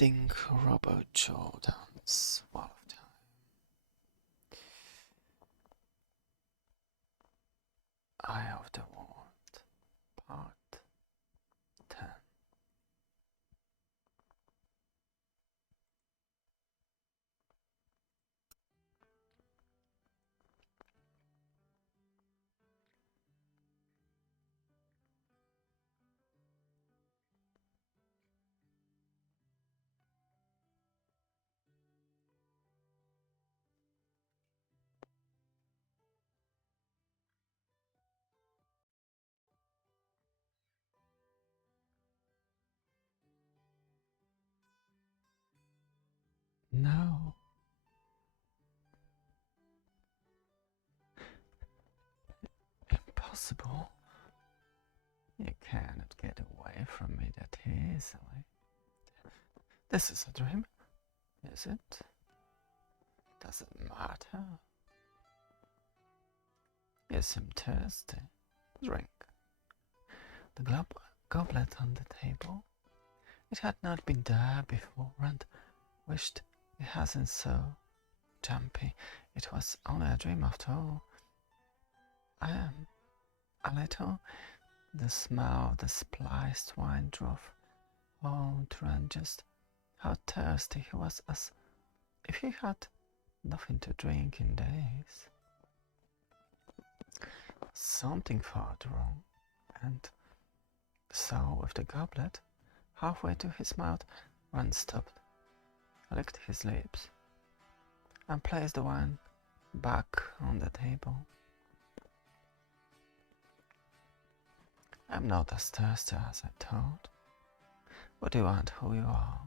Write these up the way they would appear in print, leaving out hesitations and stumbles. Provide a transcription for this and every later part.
drifting rubber Jordan's wall of time. Eye of the World, Part 10. No. Impossible. You cannot get away from me that easily. This is a dream, is it? Does it matter? You seem thirsty. Drink. The goblet on the table. It had not been there before, and wished it hasn't so jumpy. It was only a dream after all. I am a little. The smell of the spiced wine drove home to Ren just how thirsty he was, as if he had nothing to drink in days. Something felt wrong, and so with the goblet halfway to his mouth, Ren stopped, licked his lips, and placed the wine back on the table. I'm not as thirsty as I thought. What do you want? Who you are?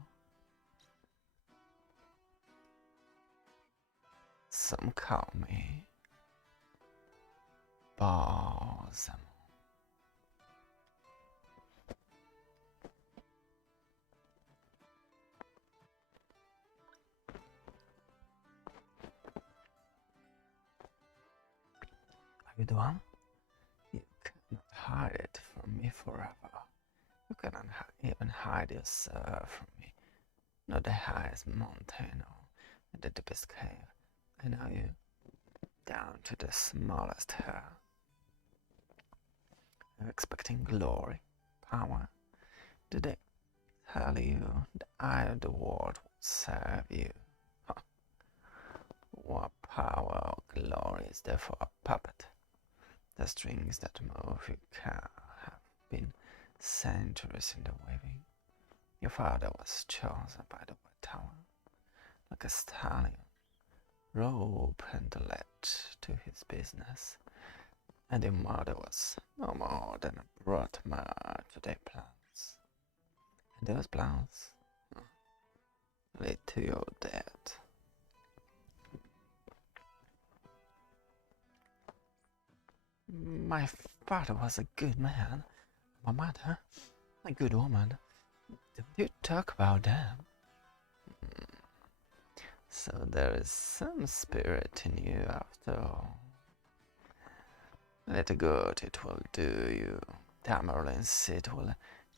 Some call me Balsam. Are you the one? You cannot hide it from me forever. You cannot even hide yourself from me. Not the highest mountain or the deepest cave. I know you down to the smallest hair. You're expecting glory, power. Did they tell you the eye of the world would serve you? Huh. What power or glory is there for a puppet? The strings that move you can have been centuries in the weaving. Your father was chosen by the White Tower, like a stallion, rope and led to his business, and your mother was no more than a broad mare to their plans. And those plans lead to your death. My father was a good man. My mother, a good woman. Don't you talk about them? So there is some spirit in you after all. Let good it will do you. Tamerlane's seed will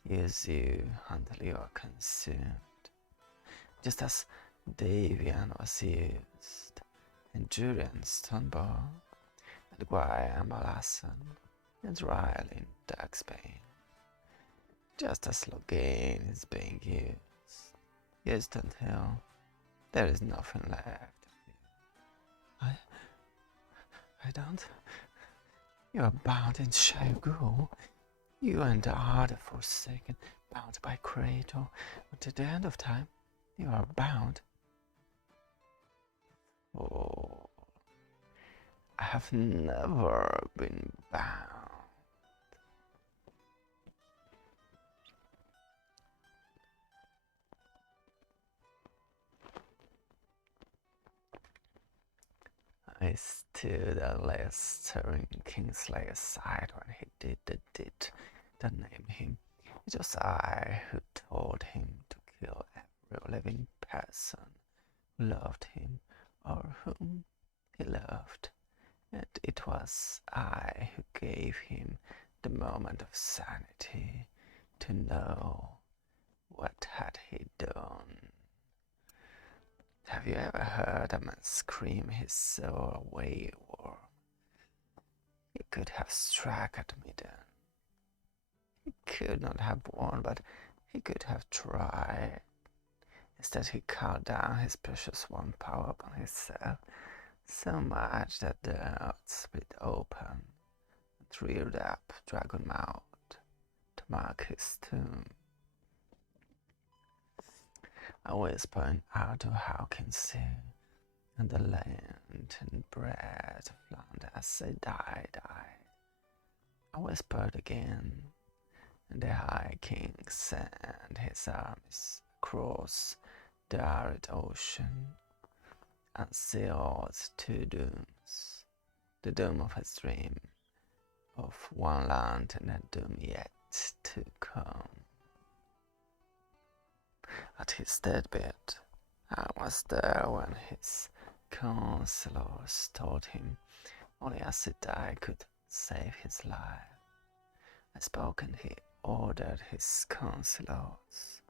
use you until you are consumed. Just as Davian was used, and Julian Stoneball, and Guy Malasson, and Riley in Darksbane. Just as Logain is being used until there is nothing left of you. I don't. You are bound in Shadar. You and the other Forsaken, bound by Cradle. Until the end of time, you are bound. Oh, I have never been bound. I stood at last staring Kingslayer's side when he did the deed that named him. It was I who told him to kill every living person who loved him or whom he loved, and it was I who gave him the moment of sanity to know What had he done? Have you ever heard a man scream his soul away, or he could have struck at me then? He could not have won, but he could have tried. Instead, he called down his precious one power upon himself, so much that the earth split open and reared up dragon mouth to mark his tomb. I whispered out to how can see, and the land and bread flounder as they died. I whispered again, and the High King sent his armies across the arid ocean and sealed two dooms, the doom of his dream of one land and a doom yet to come. At his deathbed, I was there when his counselors told him only as he died could save his life. I spoke and he ordered his counselors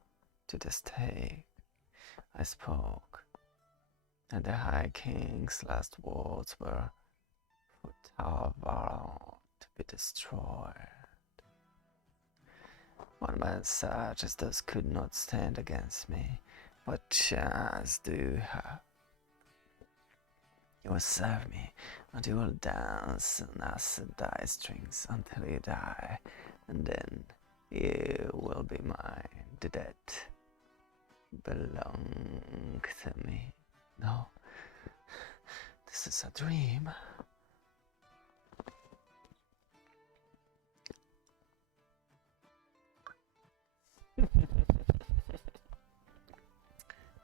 to the stake. I spoke, and the High King's last words were for Talvaron to be destroyed. One man such as those could not stand against me. What chance do you have? You will serve me, and you will dance on acid strings until you die, and then you will be mine. The dead belong to me. No, this is a dream.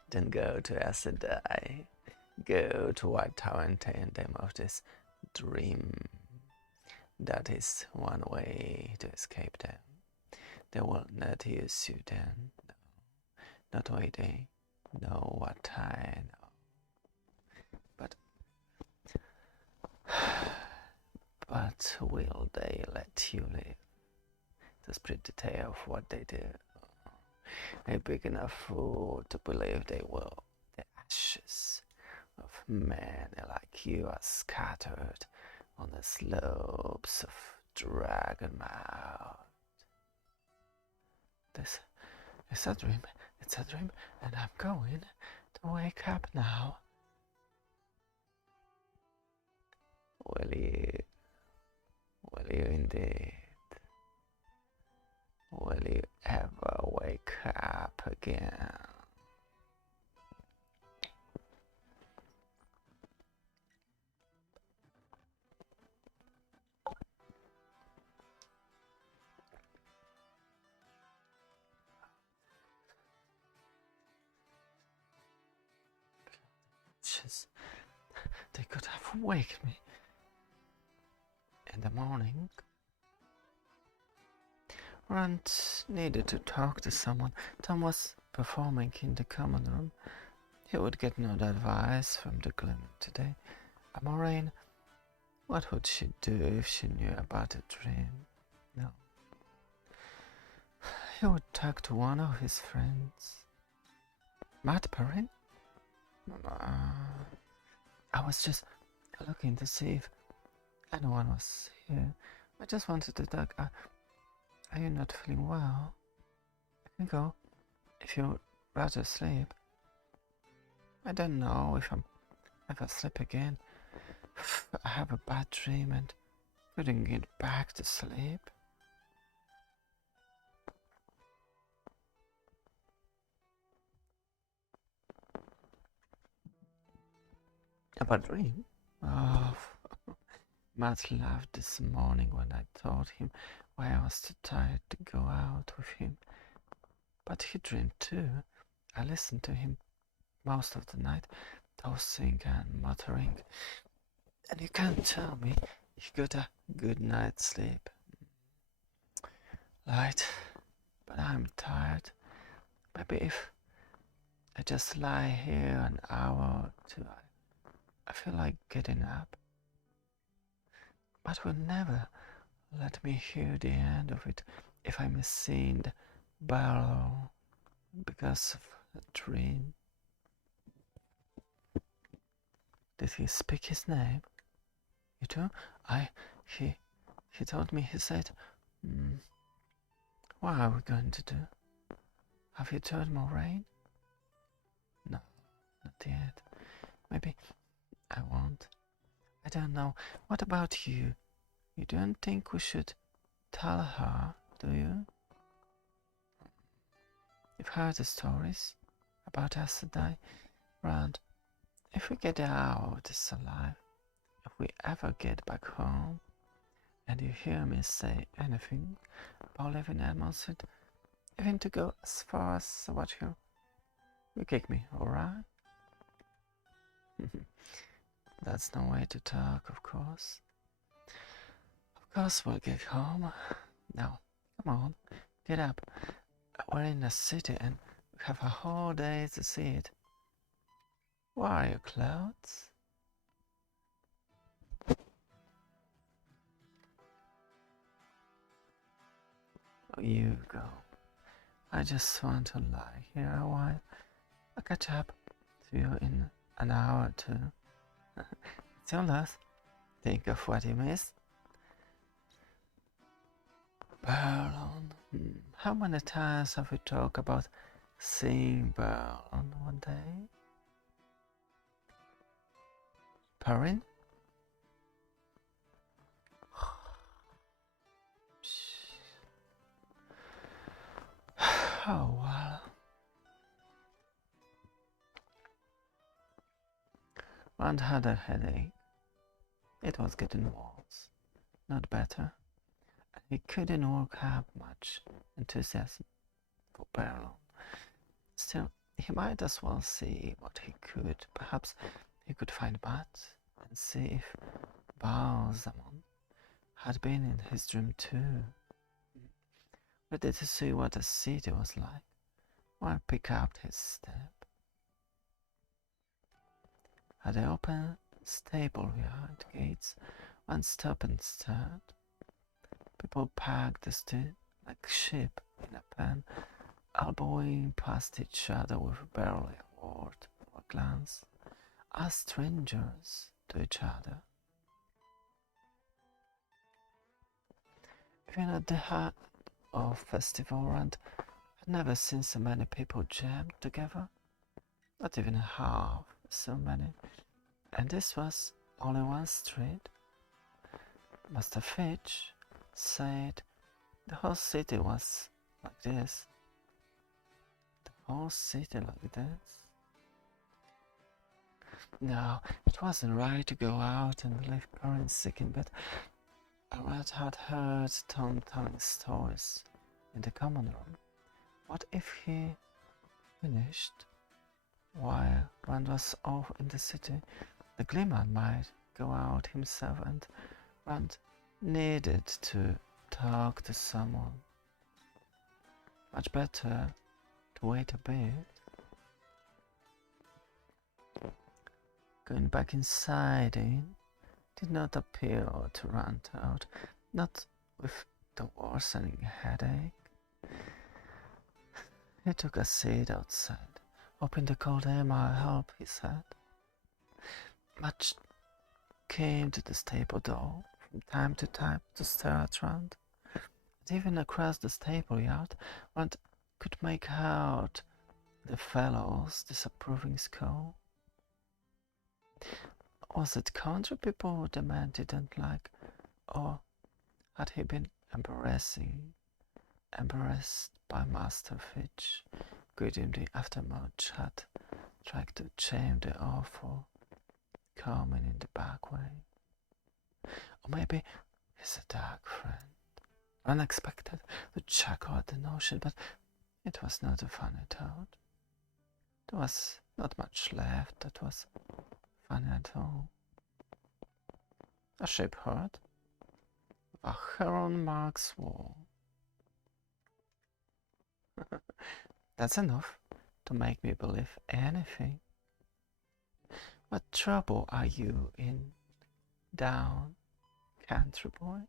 Then go to Shadar, go to White Tower and tell them of this dream. That is one way to escape them. They will not use you then, no. Not why they know what I know. But will they let you live to spread the tale of what they do? A big enough fool to believe they will. The ashes of men like you are scattered on the slopes of Dragonmouth. This is a dream. It's a dream, and I'm going to wake up now. Will you? Will you indeed? Will you ever wake up again? They could have waked me in the morning. Rand needed to talk to someone. Tom was performing in the common room. He would get no advice from the Glimmer today. Moraine, what would she do if she knew about a dream? No. He would talk to one of his friends. Matt Perrin? I was just looking to see if anyone was here. I just wanted to talk. Are you not feeling well? I can go if you'd rather sleep. I don't know if I'm ever sleep again. I have a bad dream and couldn't get back to sleep. A bad dream? Oh, Matt laughed this morning when I told him why I was too tired to go out with him. But he dreamed too. I listened to him most of the night, tossing and muttering. And you can't tell me he got a good night's sleep. Right, but I'm tired. Maybe if I just lie here an hour or two, I feel like getting up. But will never let me hear the end of it if I'm seen the barrel because of a dream. Did he speak his name? You too? He told me, he said, what are we going to do? Have you told Moraine? No, not yet. Maybe I won't. I don't know. What about you? You don't think we should tell her, do you? You've heard the stories about us die, Rand. If we get out this alive, if we ever get back home, and you hear me say anything about living animals, even to go as far as what you kick me, alright? That's no way to talk, of course. Of course we'll get home. Now, come on, get up. We're in the city and we have a whole day to see it. Where are your clothes? Oh, you go. I just want to lie here a while. I'll catch up to you in an hour or two. It's your loss. Think of what you missed. Berlin. How many times have we talked about seeing Berlin one day? Perrin? Oh, well. Rand had a headache. It was getting worse, not better. And he couldn't work up much enthusiasm for Berlin. Still, he might as well see what he could. Perhaps he could find Matt and see if Balsamon had been in his dream too. Ready to see what the city was like, while pick up his step. At the open stable yard gates, one stopped and stared. People packed the street like sheep in a pen, elbowing past each other with barely a word or a glance, as strangers to each other. Even at the heart of festival, Rand had never seen so many people jammed together, not even half so many, and this was only one street. Master Fitch said the whole city was like this. The whole city like this. No, it wasn't right to go out and leave Corin sick in bed. Rand had heard Tom telling stories in the common room. What if he finished while Rand was off in the city? The Glimmer might go out himself, and Rand needed to talk to someone. Much better to wait a bit. Going back inside did not appeal to Rand out, not with the worsening headache. He took a seat outside, hoping the cold air might help, he said. Much came to the stable door from time to time to stare at Rand. And even across the stable yard, Rand could make out the fellow's disapproving scowl. Was it country people the man didn't like, or had he been embarrassed by Master Fitch, greeting the aftermatch had tried to shame the awful coming in the back way? Or maybe he's a dark friend, unexpected, to chuckle at the notion, but it was not a funny thought. There was not much left that was funny at all. A shepherd, a heron marks wall. That's enough to make me believe anything. What trouble are you in, down, country boy?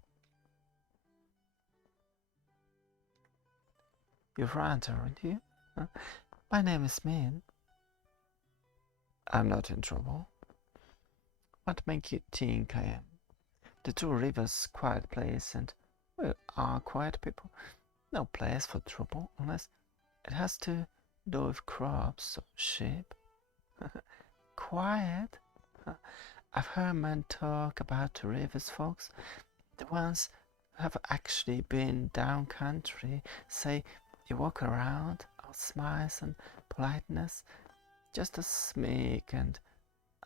You've run, aren't you? My name is Min. I'm not in trouble. What make you think I am? The two rivers quiet place, and we are quiet people. No place for trouble unless it has to do with crops or sheep. Quiet? I've heard men talk about the rivers folks, the ones who have actually been down country, say you walk around, all smiles and politeness, just as meek and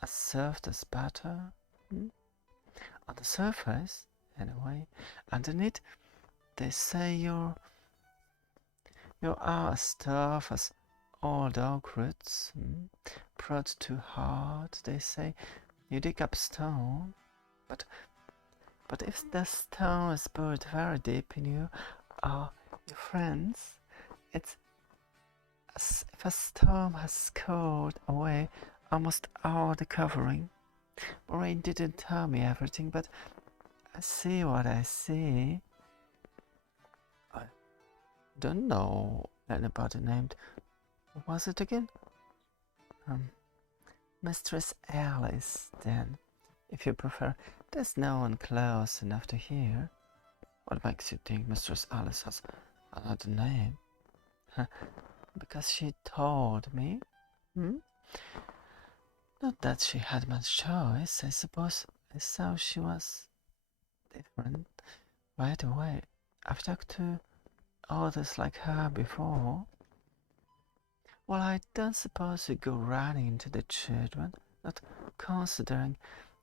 as soft as butter. On the surface, anyway. Underneath, they say you are as tough as old oak roots. Prod too hard, they say. You dig up stone, but if the stone is buried very deep in you or your friends, it's as if a storm has cooled away almost all the covering. Maureen didn't tell me everything, but I see what I see. I don't know anybody named. What was it again? Mistress Alice, then, if you prefer. There's no one close enough to hear. What makes you think Mistress Alice has another name? Because she told me. Not that she had much choice, I suppose. I saw she was different right away. I've talked to others like her before. Well, I don't suppose you go running into the children, not considering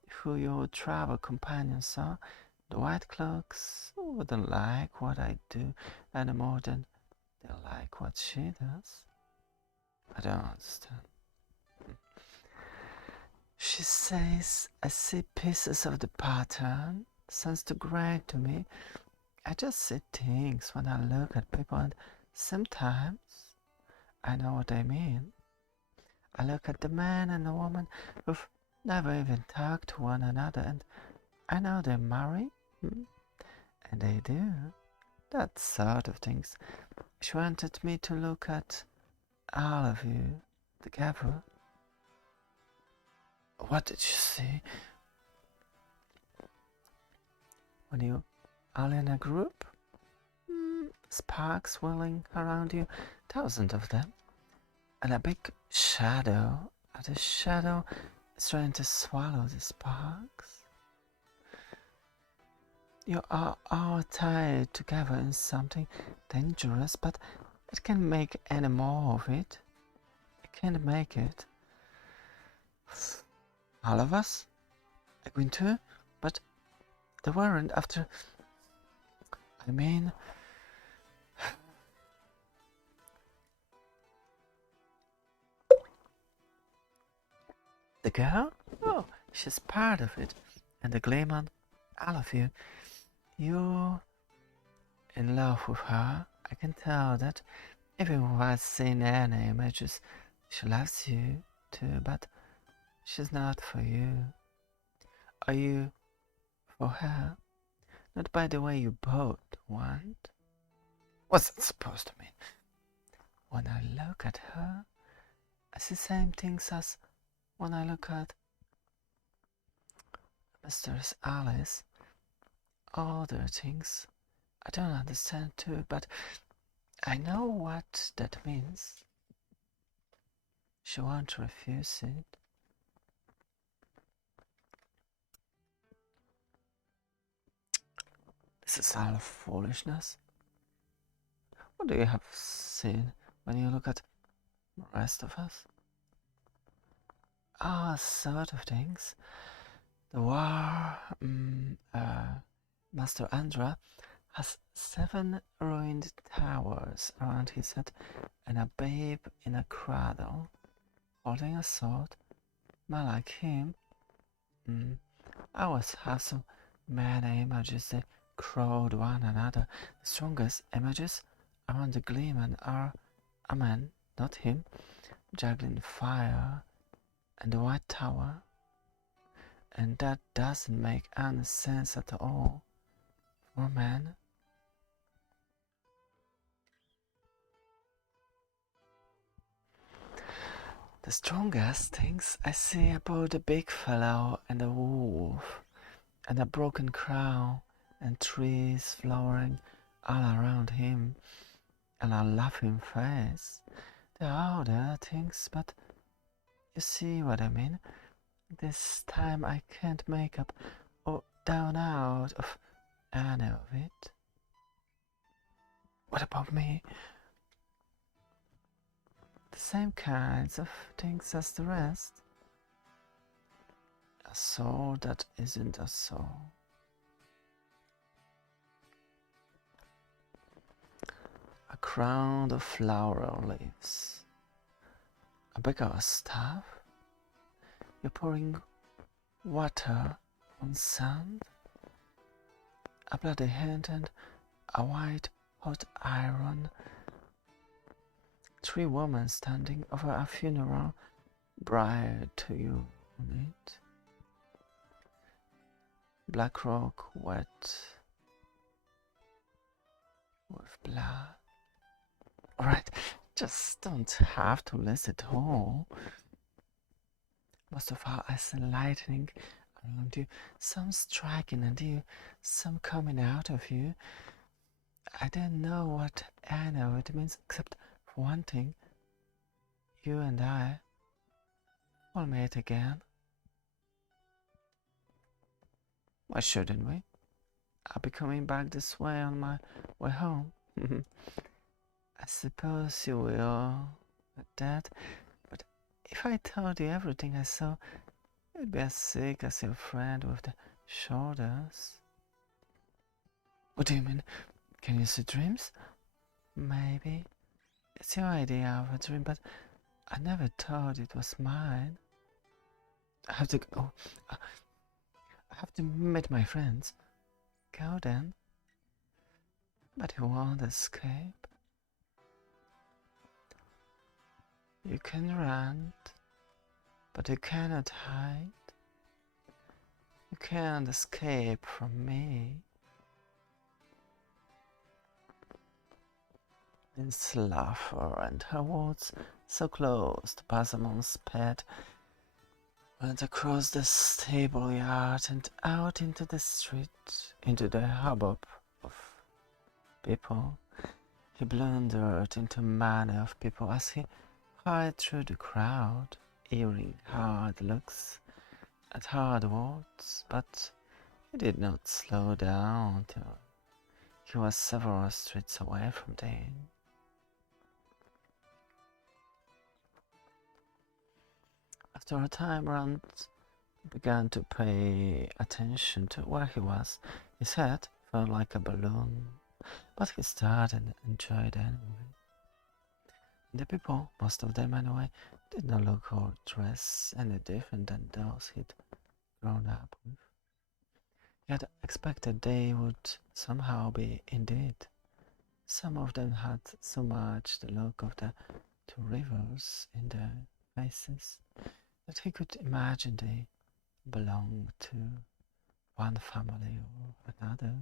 who your travel companions are. The white cloaks wouldn't like what I do any more than they like what she does. I don't understand. She says I see pieces of the pattern. Sounds too great to me. I just see things when I look at people, and sometimes I know what I mean. I look at the man and the woman who've never even talked to one another, and I know they're married. And they do. That sort of things. She wanted me to look at all of you together. What did you see? When you all in a group? Sparks whirling around you, thousands of them. And a big shadow, and the shadow is trying to swallow the sparks. You are all tied together in something dangerous, but it can't make any more of it. It can't make it. All of us? Egwin too? But they weren't after... I mean... The girl? Oh, she's part of it. And the Gleeman, all of you. You're in love with her. I can tell that. Even without seeing any images, she loves you too, but she's not for you. Are you for her? Not by the way you both want. What's that supposed to mean? When I look at her, I see the same things as when I look at Mistress Alice. Other things I don't understand too, but I know what that means. She won't refuse it. This is all foolishness. What do you have seen when you look at the rest of us? All sort of things. The war, Master Andra has 7 ruined towers around his head and a babe in a cradle, holding a sword. Man like him. I always have so many images that crowd one another. The strongest images around the Gleeman are a man, not him, juggling fire and the White Tower. And that doesn't make any sense at all for a man. The strongest things I see about a big fellow and a wolf, and a broken crown, and trees flowering all around him, and a laughing face. There are other things, but you see what I mean? This time I can't make up or down out of any of it. What about me? The same kinds of things as the rest. A soul that isn't a soul. A crown of flower leaves. A bigger staff. You're pouring water on sand. A bloody hand and a white hot iron. 3 women standing over a funeral bride to you on it. Black rock wet with blood. Alright, just don't have to list it all. Most of all, I see lightning around you, some striking at you, some coming out of you. I don't know what any of it means, except for one thing. You and I will meet again. Why shouldn't we? I'll be coming back this way on my way home. I suppose you will at that, but if I told you everything I saw, you'd be as sick as your friend with the shoulders. What do you mean? Can you see dreams? Maybe. It's your idea of a dream, but I never thought it was mine. I have to go. I have to meet my friends. Go then. But you won't escape. You can run, but you cannot hide. You can't escape from me. This laughter and her words, so close to Basamon's pet, went across the stable yard and out into the street, into the hubbub of people. He blundered into many of people as he hurried through the crowd, hearing hard looks and hard words, but he did not slow down till he was several streets away from the inn. After a time, Rand began to pay attention to where he was. His head felt like a balloon, but he stared and enjoyed anyway. The people, most of them anyway, did not look or dress any different than those he'd grown up with. He had expected they would somehow be indeed. Some of them had so much the look of the 2 rivers in their faces that he could imagine they belonged to one family or another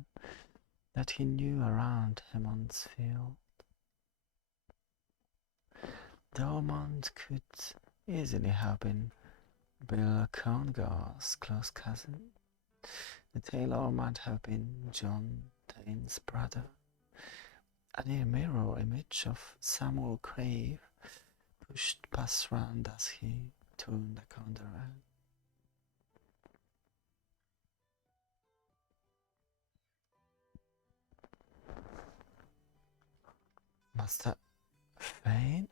that he knew around Hammond's Field. The Ormond could easily have been Bill Congar's close cousin. The tailor might have been John Dane's brother. A near mirror image of Samuel Crave pushed past Rand as he turned the corner. Master Fane?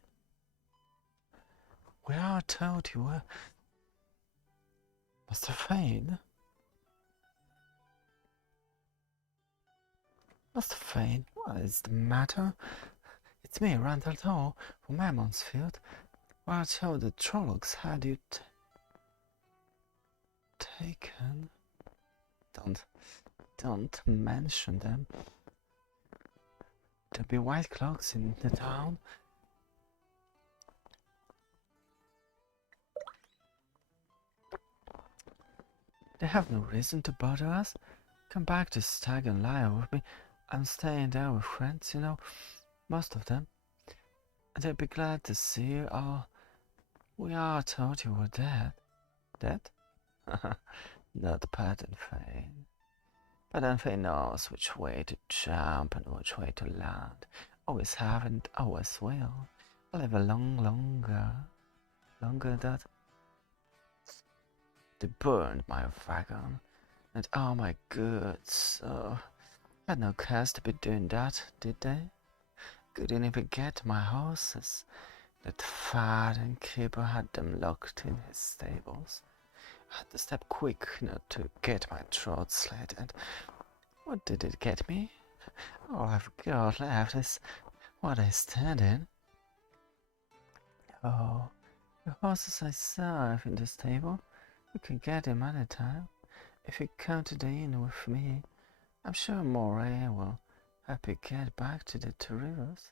We are told you were Master Fane? Master Fane, what is the matter? It's me, Randall Thor, from Mammonsfield. We are told the Trollocs had you taken. Don't mention them. There'll be white cloaks in the town. They have no reason to bother us. Come back to Stag and Lyre with me. I'm staying there with friends, you know, most of them. And they'd be glad to see you, or We all thought you were dead. Dead? Not Pat and Fane. Pat and Fane knows which way to jump and which way to land. Always have and always will. I'll live a longer that they burned my wagon and all my goods. Had no cause to be doing that, did they? Couldn't even get my horses. That fat innkeeper had them locked in his stables. I had to step quick not to get my throat slit, and what did it get me? All I've got left is what I stand in. Oh, the horses I serve in the stable, you can get them any time. If you come to the inn with me, I'm sure Moray will help you get back to the two rivers.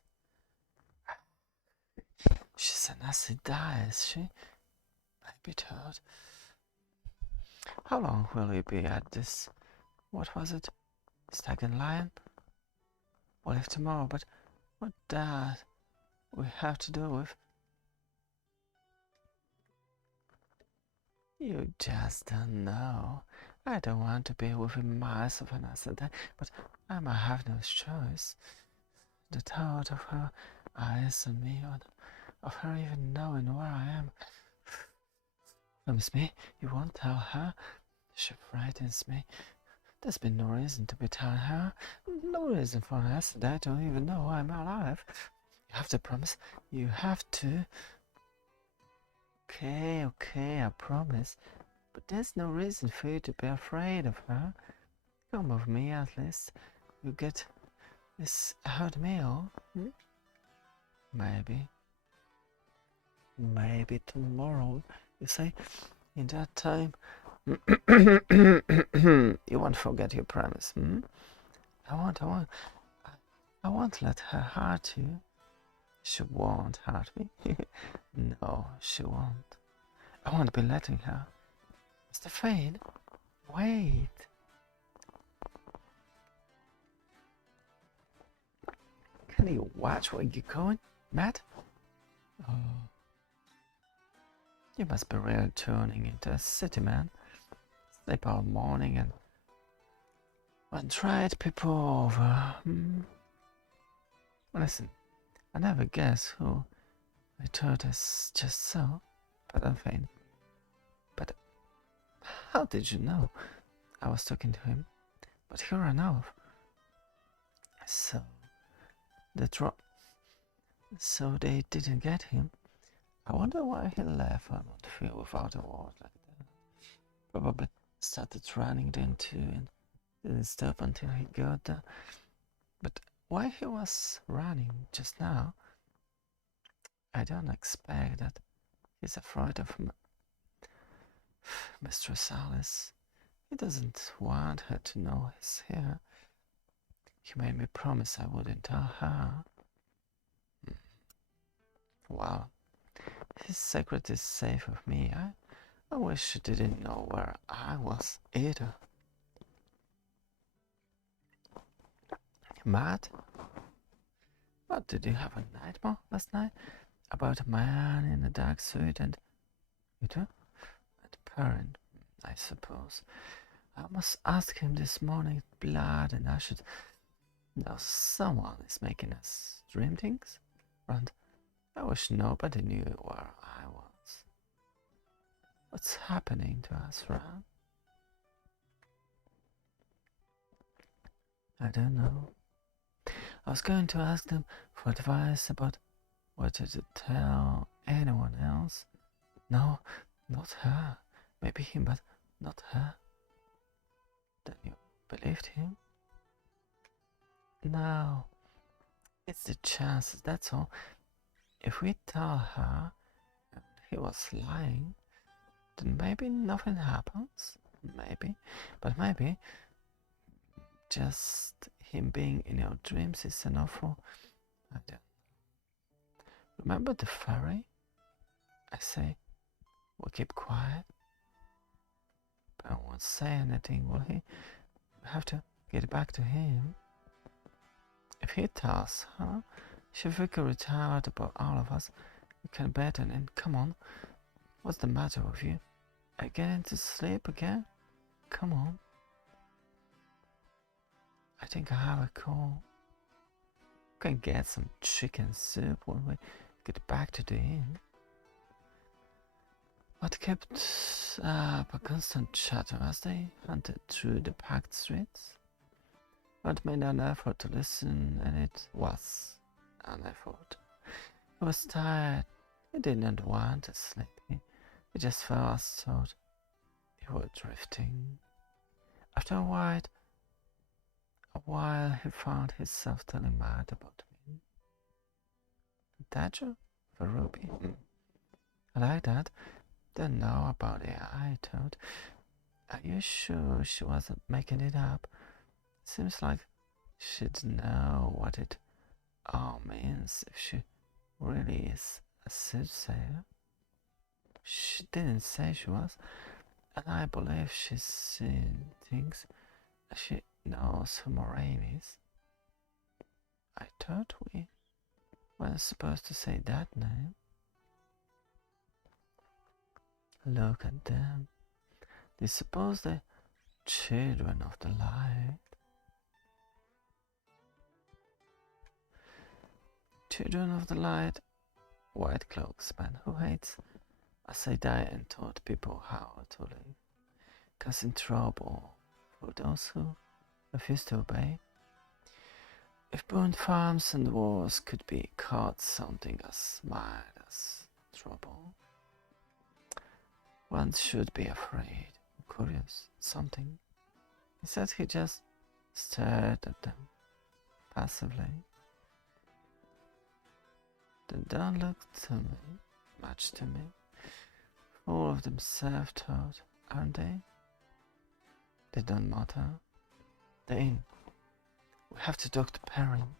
She's a nasty die, is she? I be told. How long will you be at this? What was it? Stag and Lion? We'll leave tomorrow, but what that we have to do with? You just don't know. I don't want to be within miles of an accident, but I might have no choice. The thought of her eyes on me, of her even knowing where I am. Promise me you won't tell her. She frightens me. There's been no reason to be telling her. No reason for an accident. I don't even know I'm alive. You have to promise. You have to. Okay, I promise. But there's no reason for you to be afraid of her. Come with me at least. You get this hot meal. Maybe tomorrow, you say? In that time, you won't forget your promise, I won't let her hurt you. She won't hurt me. No, she won't. I won't be letting her. Mr. Fane, wait. Can you watch where you're going, Matt? Oh. You must be really turning into a city man. Sleep all morning and tried people over. Listen, I never guess who I thought is just so, but I'm fine. But how did you know I was talking to him? But he ran off. So they didn't get him. I wonder why he left on the field without a word like that. Probably started running then too and didn't stop until he got there. But why he was running just now, I don't expect that he's afraid of Mistress Alice. He doesn't want her to know he's here. He made me promise I wouldn't tell her. Well, his secret is safe with me. I wish he didn't know where I was either. Matt? What, did you have a nightmare last night? About a man in a dark suit and... You too? And parent, I suppose. I must ask him this morning, blood and ashes. Now someone is making us dream things? And I wish nobody knew where I was. What's happening to us, Ron? I don't know. I was going to ask them for advice about whether to tell anyone else. No, not her. Maybe him, but not her. Then you believed him? No. It's the chances, that's all. If we tell her and he was lying, then maybe nothing happens. Maybe. But maybe just him being in our dreams is enough for... I don't know. Remember the fairy? I say, we'll keep quiet. But I won't say anything, will he? We have to get back to him. If he tells her, she'll figure it out about all of us. We can bet on it. Come on. What's the matter with you? Are you getting to sleep again? Come on. I think I have a call. We can get some chicken soup when we get back to the inn. What kept up a constant chatter as they hunted through the packed streets? But made an effort to listen, and it was an effort. He was tired. He didn't want to sleep. He just felt as though he were drifting. After a while he found himself telling Matt about me. Thatcher? For Ruby? I like that. Don't know about it, I told. Are you sure she wasn't making it up? Seems like she'd know what it all means if she really is a soothsayer. She didn't say she was, and I believe she's seen things. She knows who Moraine is. I thought we weren't supposed to say that name. Look at them. They suppose they're children of the light. Children of the light, white cloaks, man who hates as I die and taught people how to live, causing trouble for those who refuse to obey. If burned farms and wars could be called something as mild as trouble, one should be afraid, curious, something. Instead he just stared at them passively. They don't look to me, much to me. Full of themselves thought, aren't they? They don't matter. The inn. We have to talk to Perrin.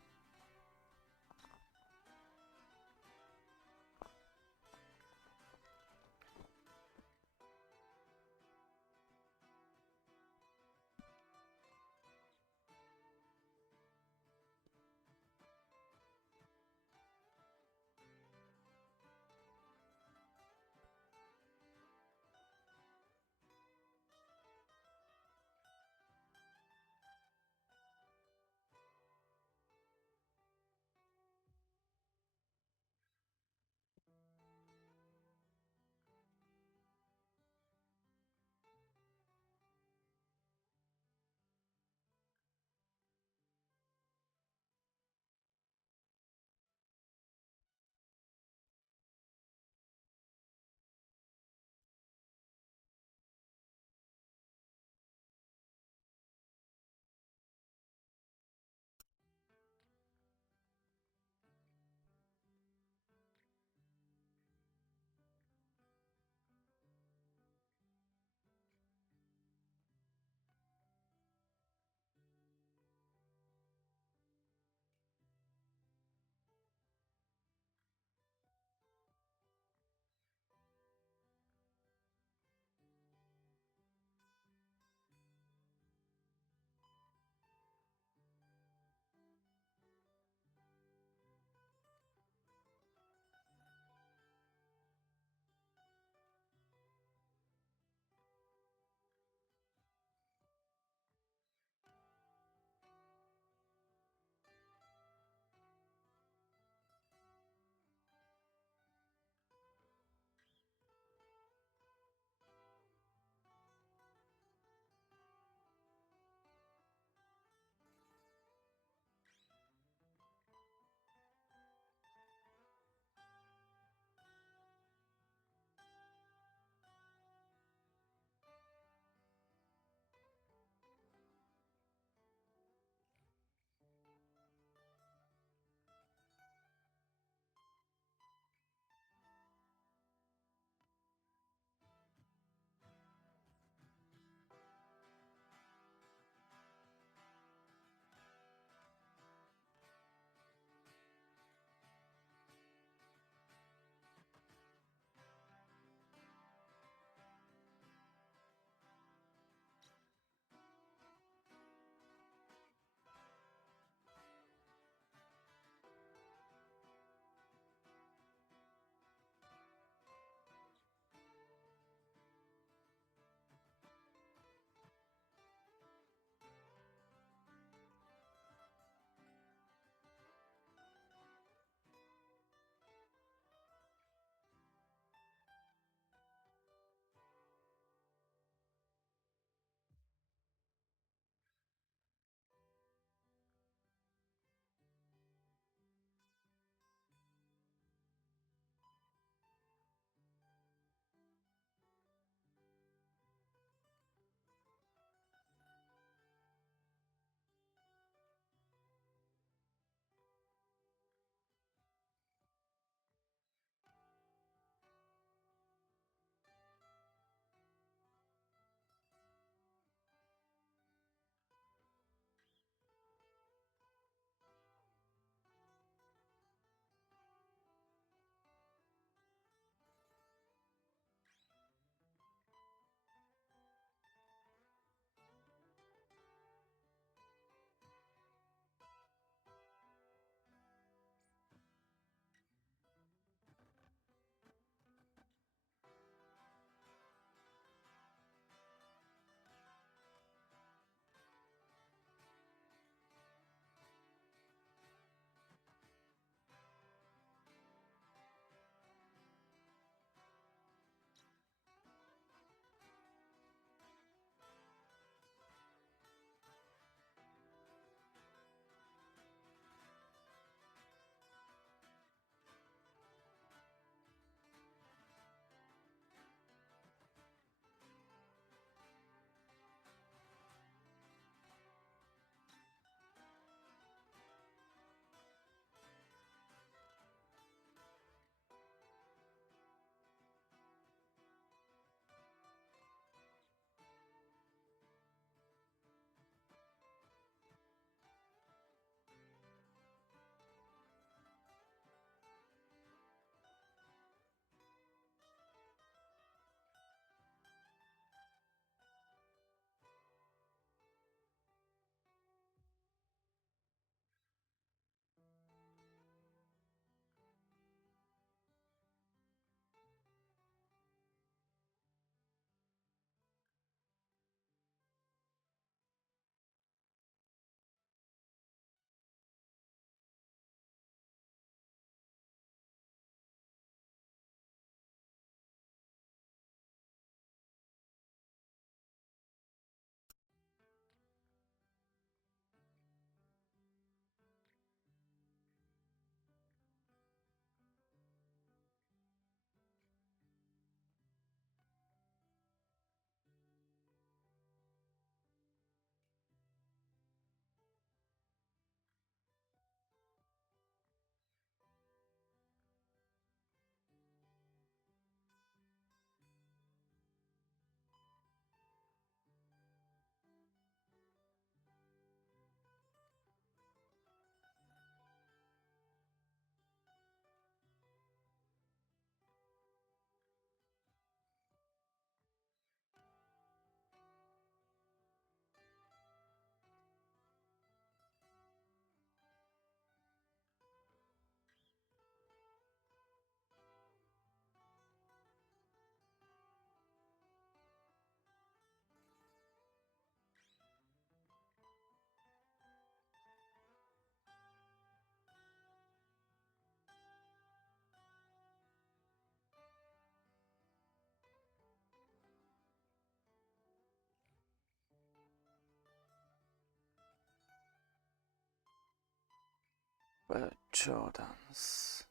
But Jordan's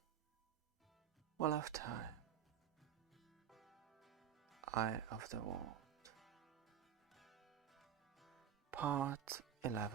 Well of Time, Eye of the World, Part 11.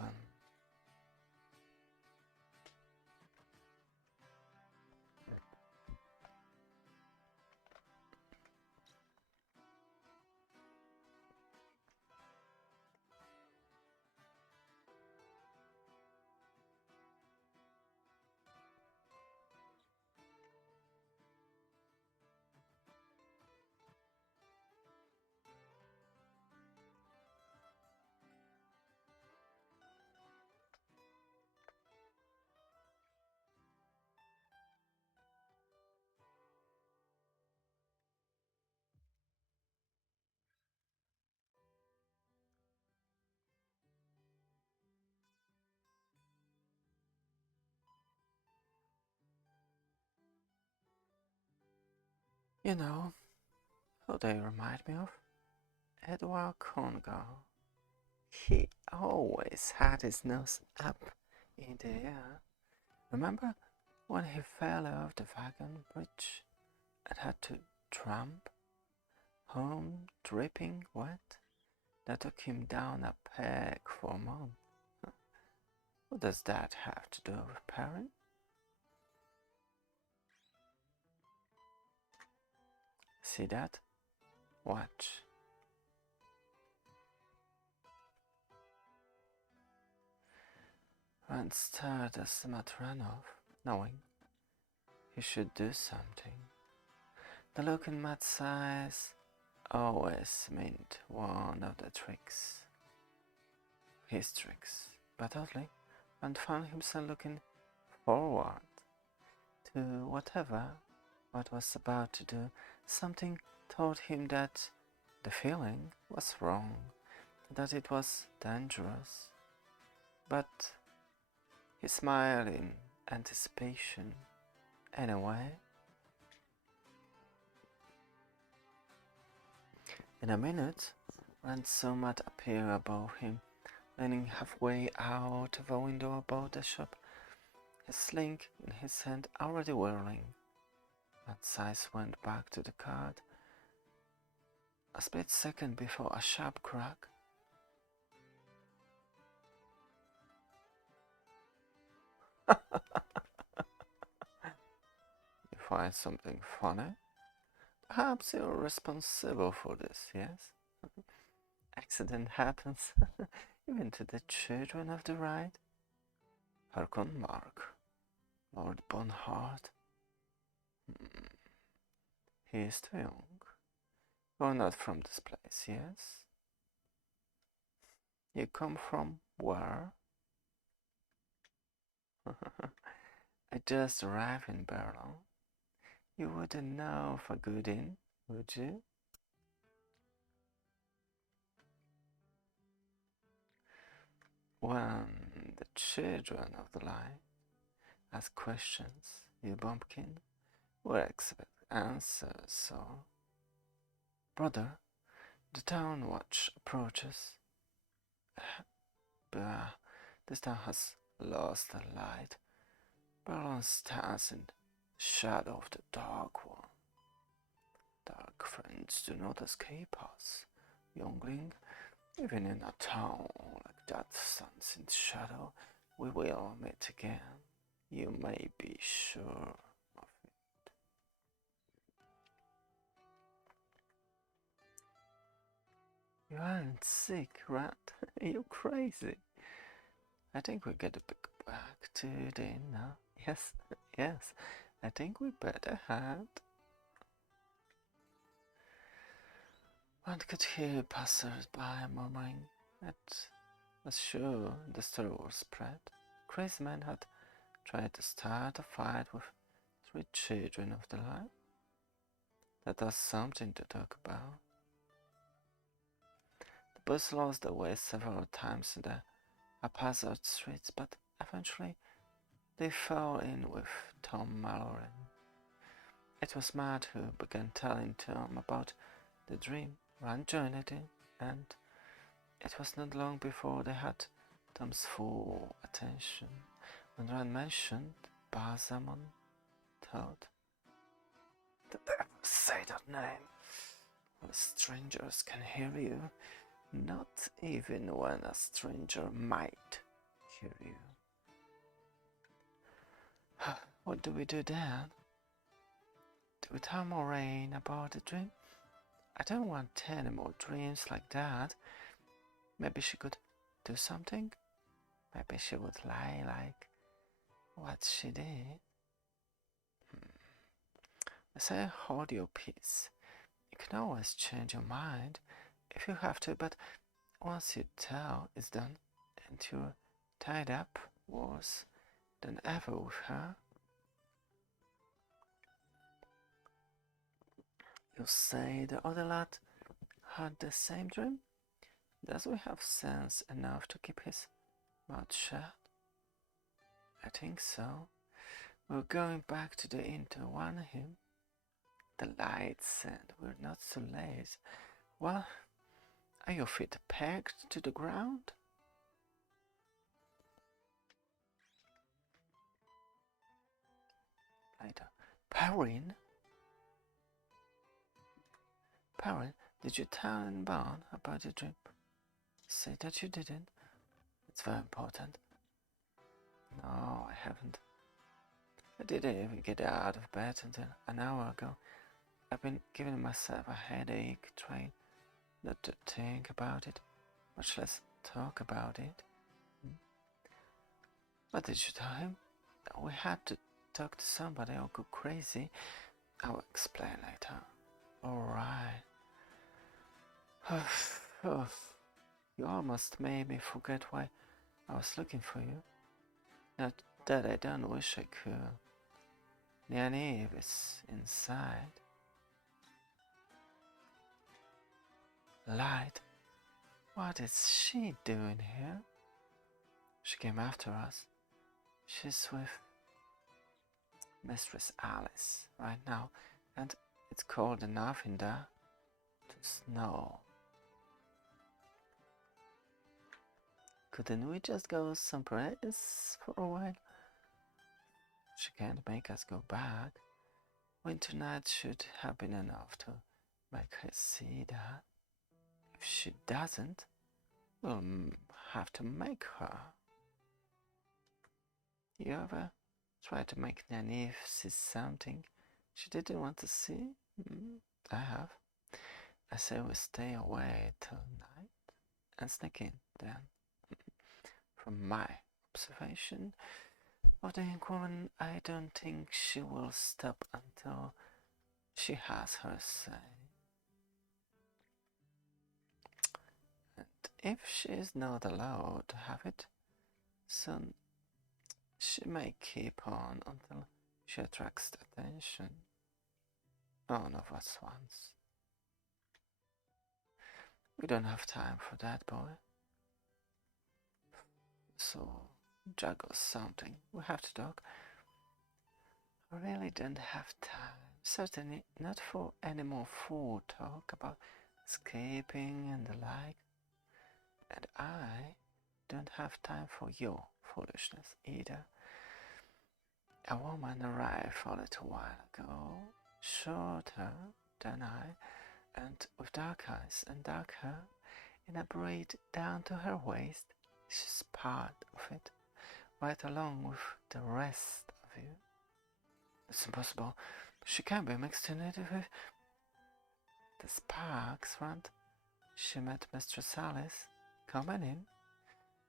You know who they remind me of? Edward Congo. He always had his nose up in the air. Remember when he fell off the wagon bridge and had to tramp home dripping wet? That took him down a peg for a month. What does that have to do with Perrin? See that? Watch. Rand stared as Matt ran off, knowing he should do something. The look in Matt's eyes always meant one of the tricks. His tricks. But oddly, Rand found himself looking forward to whatever Matt was about to do. Something told him that the feeling was wrong, that it was dangerous. But he smiled in anticipation anyway. In a minute, Rand saw Matt appear above him, leaning halfway out of a window above the shop, his sling in his hand already whirling. Matt's eyes went back to the card. A split second before a sharp crack. You find something funny? Perhaps you're responsible for this, yes? Accident happens, even to the children of the ride. Harkon Mark, Lord Bonhart. He is too young. You're not from this place, yes? You come from where? I just arrived in Berlin. You wouldn't know for good inn, would you? When the children of the light ask questions, you bumpkin will expect answers, so... Brother, the town watch approaches. But this town has lost the light. Berlin stands in the shadow of the dark one. Dark friends do not escape us, youngling. Even in a town like that stands in shadow, we will meet again. You may be sure of it. You aren't sick, Rat. You're crazy. I think we gotta pick back to the inn now. Yes, yes. I think we better head. One could hear passers-by murmuring. It was sure the story was spread. Crazy man had tried to start a fight with 3 children of the light. That was something to talk about. The boys lost their way several times in the haphazard streets, but eventually they fell in with Tom Mallory. It was Matt who began telling Tom about the dream. Rand joined it, and it was not long before they had Tom's full attention. When Rand mentioned Balsamon thought. The devil say that name. Where strangers can hear you, not even when a stranger might hear you. What do we do then? Do we tell Moraine about the dream? I don't want any more dreams like that. Maybe she could do something? Maybe she would lie like what she did. I say hold your peace. You can always change your mind if you have to, but once you tell, it's done, and you're tied up worse than ever with her. You say the other lad had the same dream? Does we have sense enough to keep his mouth shut? I think so. We're going back to the inn to warn him. The light said we're not so late. Well, are your feet pegged to the ground? Later. Perrin? Perrin, did you tell Barn about your dream? Say that you didn't. It's very important. No, I haven't. I didn't even get out of bed until an hour ago. I've been giving myself a headache, trying not to think about it, much less talk about it. What did you tell him? We had to talk to somebody or go crazy. I'll explain later. Alright. You almost made me forget why I was looking for you. Not that I don't wish I could. Nyanaeve is inside. Light? What is she doing here? She came after us. She's with Mistress Alice right now, and it's cold enough in there to snow. Couldn't we just go someplace for a while? She can't make us go back. Winter night should have been enough to make her see that. If she doesn't, we'll have to make her. You ever try to make Nyanaeve see something she didn't want to see? I have. I say we stay away till night and sneak in then. From my observation of the Inkwoman, I don't think she will stop until she has her say. And if she is not allowed to have it, soon she may keep on until she attracts attention. None of us wants. We don't have time for that, boy. So, juggle something. We have to talk. I really don't have time. Certainly not for any more fool talk about escaping and the like. And I don't have time for your foolishness either. A woman arrived a little while ago, shorter than I, and with dark eyes and dark hair, in a braid down to her waist. She's part of it, right along with the rest of you. It's impossible. She can't be mixed in it with the Sparks front. She met Mistress Alice coming in,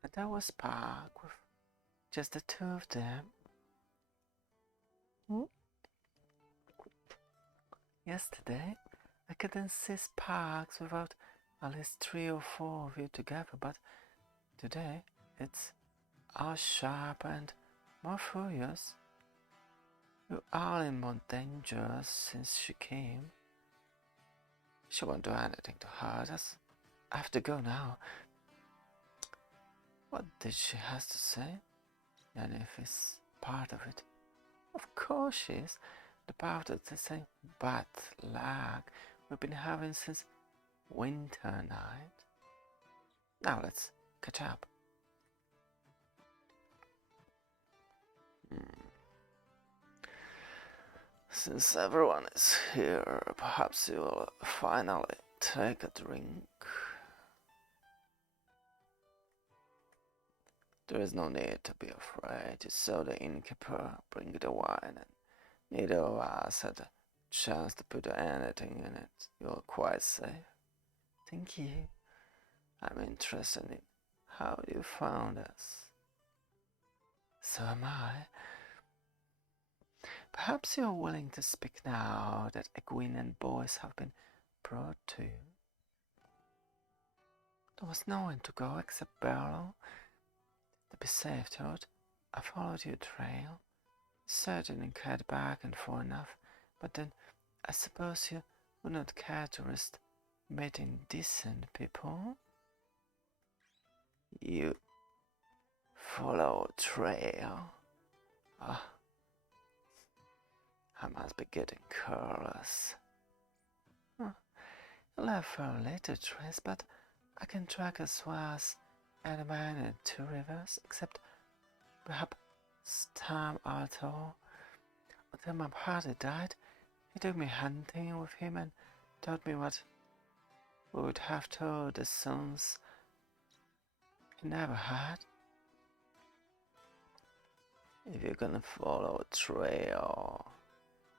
and there was Spark with just the two of them. Yesterday, I couldn't see Sparks without at least 3 or 4 of you together, but today it's all sharp and more furious. You're all in more danger since she came. She won't do anything to hurt us. I have to go now. What did she have to say? Nyanaeve is part of it. Of course she is. The part of the same bad luck we've been having since winter night. Now let's catch up. Since everyone is here, perhaps you will finally take a drink. There is no need to be afraid. You saw the innkeeper bring the wine, and neither of us had a chance to put anything in it. You're quite safe. Thank you. I'm interested in how you found us. So am I. Perhaps you're willing to speak now that Egwene and boys have been brought to you. There was nowhere to go except Barrow. To be safe, Toad, I followed your trail. Certainly cared back and far enough, but then I suppose you would not care to risk meeting decent people? You follow a trail? Ah, I must be getting careless. You'll have very little trace, but I can track as well as any man in 2 rivers, except perhaps Tam Alto. Until my father died, he took me hunting with him and taught me what we would have told the sons he never had. If you're gonna follow a trail,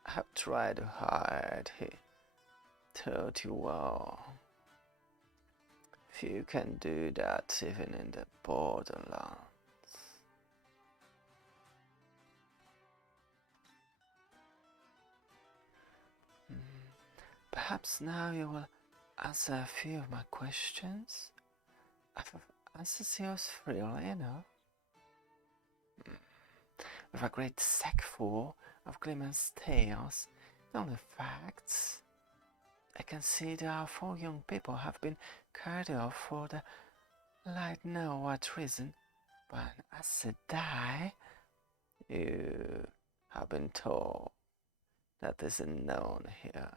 I have tried to hide, he told you well. Few can do that even in the borderlands. Perhaps now you will answer a few of my questions. I've answered yours freely enough. With a great sackful of Glimmer's tales, the only facts I can see that our 4 young people have been carried off for the light know what reason, but as they die, you have been told that isn't known here.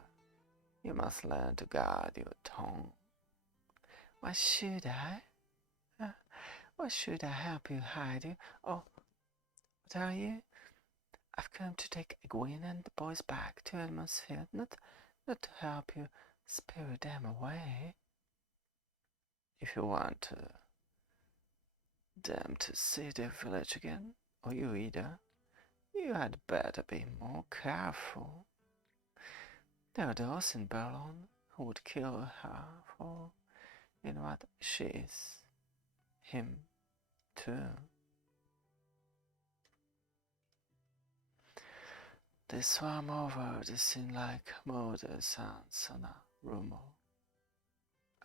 You must learn to guard your tongue. Why should I? Why should I help you hide you? Oh, what are you? I've come to take Egwene and the boys back to Atmosphere, not to help you spirit them away. If you want them to see their village again, or you either, you had better be more careful. There are those in Berlin who would kill her for in what she is. Him, too. They swarm over the scene like murder sounds on a rumor.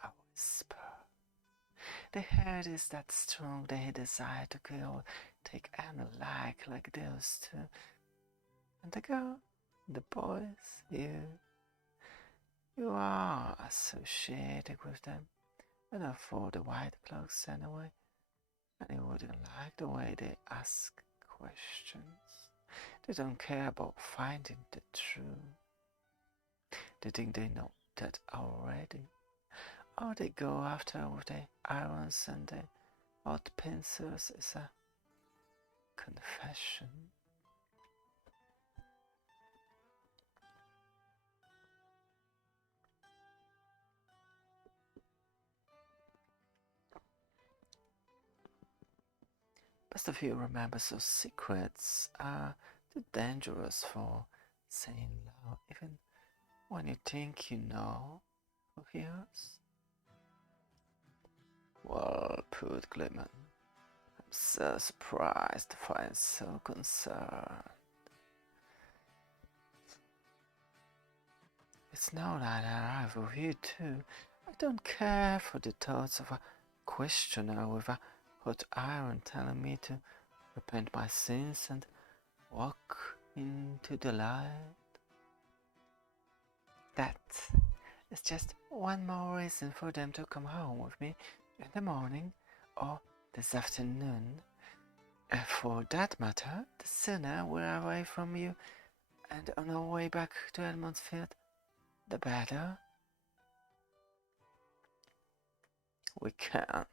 A whisper. The herd is that strong they desire to kill, take any like those two. And the girl, the boys, you are associated with them, enough for the white cloaks anyway, and you wouldn't like the way they ask questions. They don't care about finding the truth. They think they know that already. All they go after with their irons and their odd pincers is a confession. Best of you remember, so secrets are too dangerous for saying loud, even when you think you know who hears. Well put, Glimmer. I'm so surprised to find so concerned. It's now that I arrive with you too. I don't care for the thoughts of a questioner with a hot iron telling me to repent my sins and walk into the light. That is just one more reason for them to come home with me in the morning or this afternoon. For that matter, the sooner we're away from you and on our way back to Edmondsfield, the better. We can't.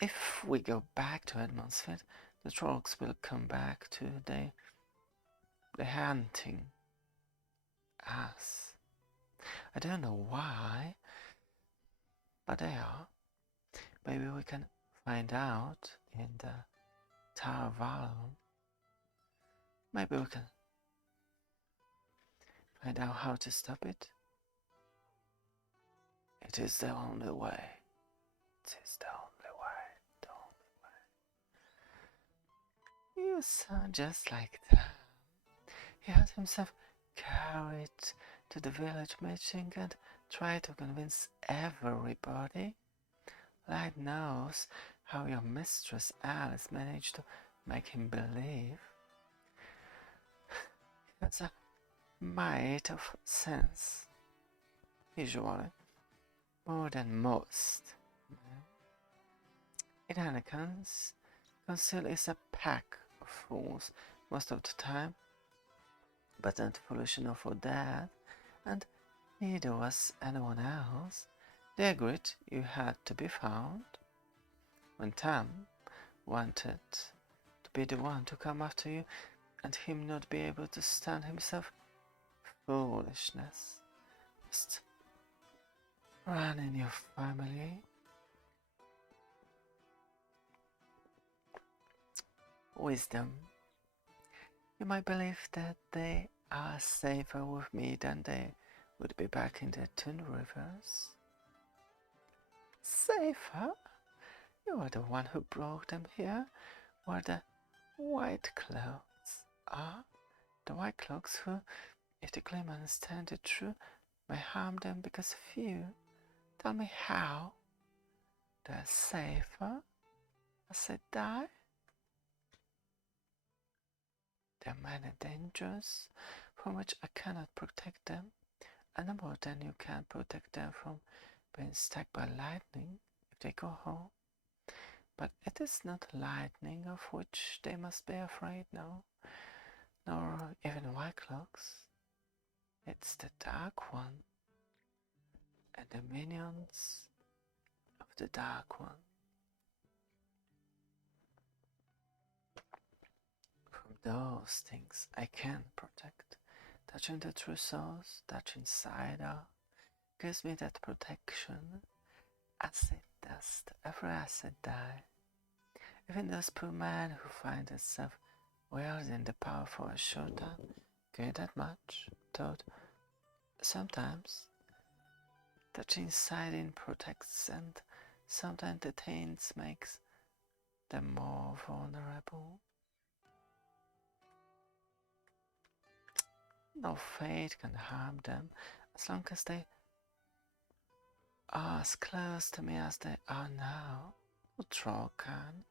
if we go back to Edmondsfield, the trolls will come back to the hunting us. I don't know why, but they are. Maybe we can find out in the Tower of Valon. Maybe we can find out how to stop it. It is the only way. It is the only way. The only way. You sound just like that. He had himself carried to the village meeting and tried to convince everybody. Lad knows how your mistress Alice managed to make him believe. That's a mite of sense, usually, more than most. In any case, Conceal is a pack of fools most of the time, but not foolish enough for that, and neither was anyone else. They agreed you had to be found. When Tam wanted to be the one to come after you, and him not be able to stand himself, foolishness. Just run in your family. Wisdom. You might believe that they are safer with me than they would be back in the Toon Rivers. Safer? You are the one who brought them here, where the White Cloaks are. The White Cloaks who, if the claim understand it true, may harm them because of you. Tell me how. They're safer as they die? There are many dangers from which I cannot protect them, and no more than you can protect them from being struck by lightning if they go home. But it is not lightning of which they must be afraid now, nor even White Cloaks. It's the Dark One, and the minions of the Dark One. From those things I can protect. Touching the true source, touching Shadar, gives me that protection, as it does to every acid die. Even those poor men who find themselves wielding the power for a short time gain that much, though sometimes touching Shadar protects and sometimes detains makes them more vulnerable. No fate can harm them as long as they are as close to me as they are now. No troll can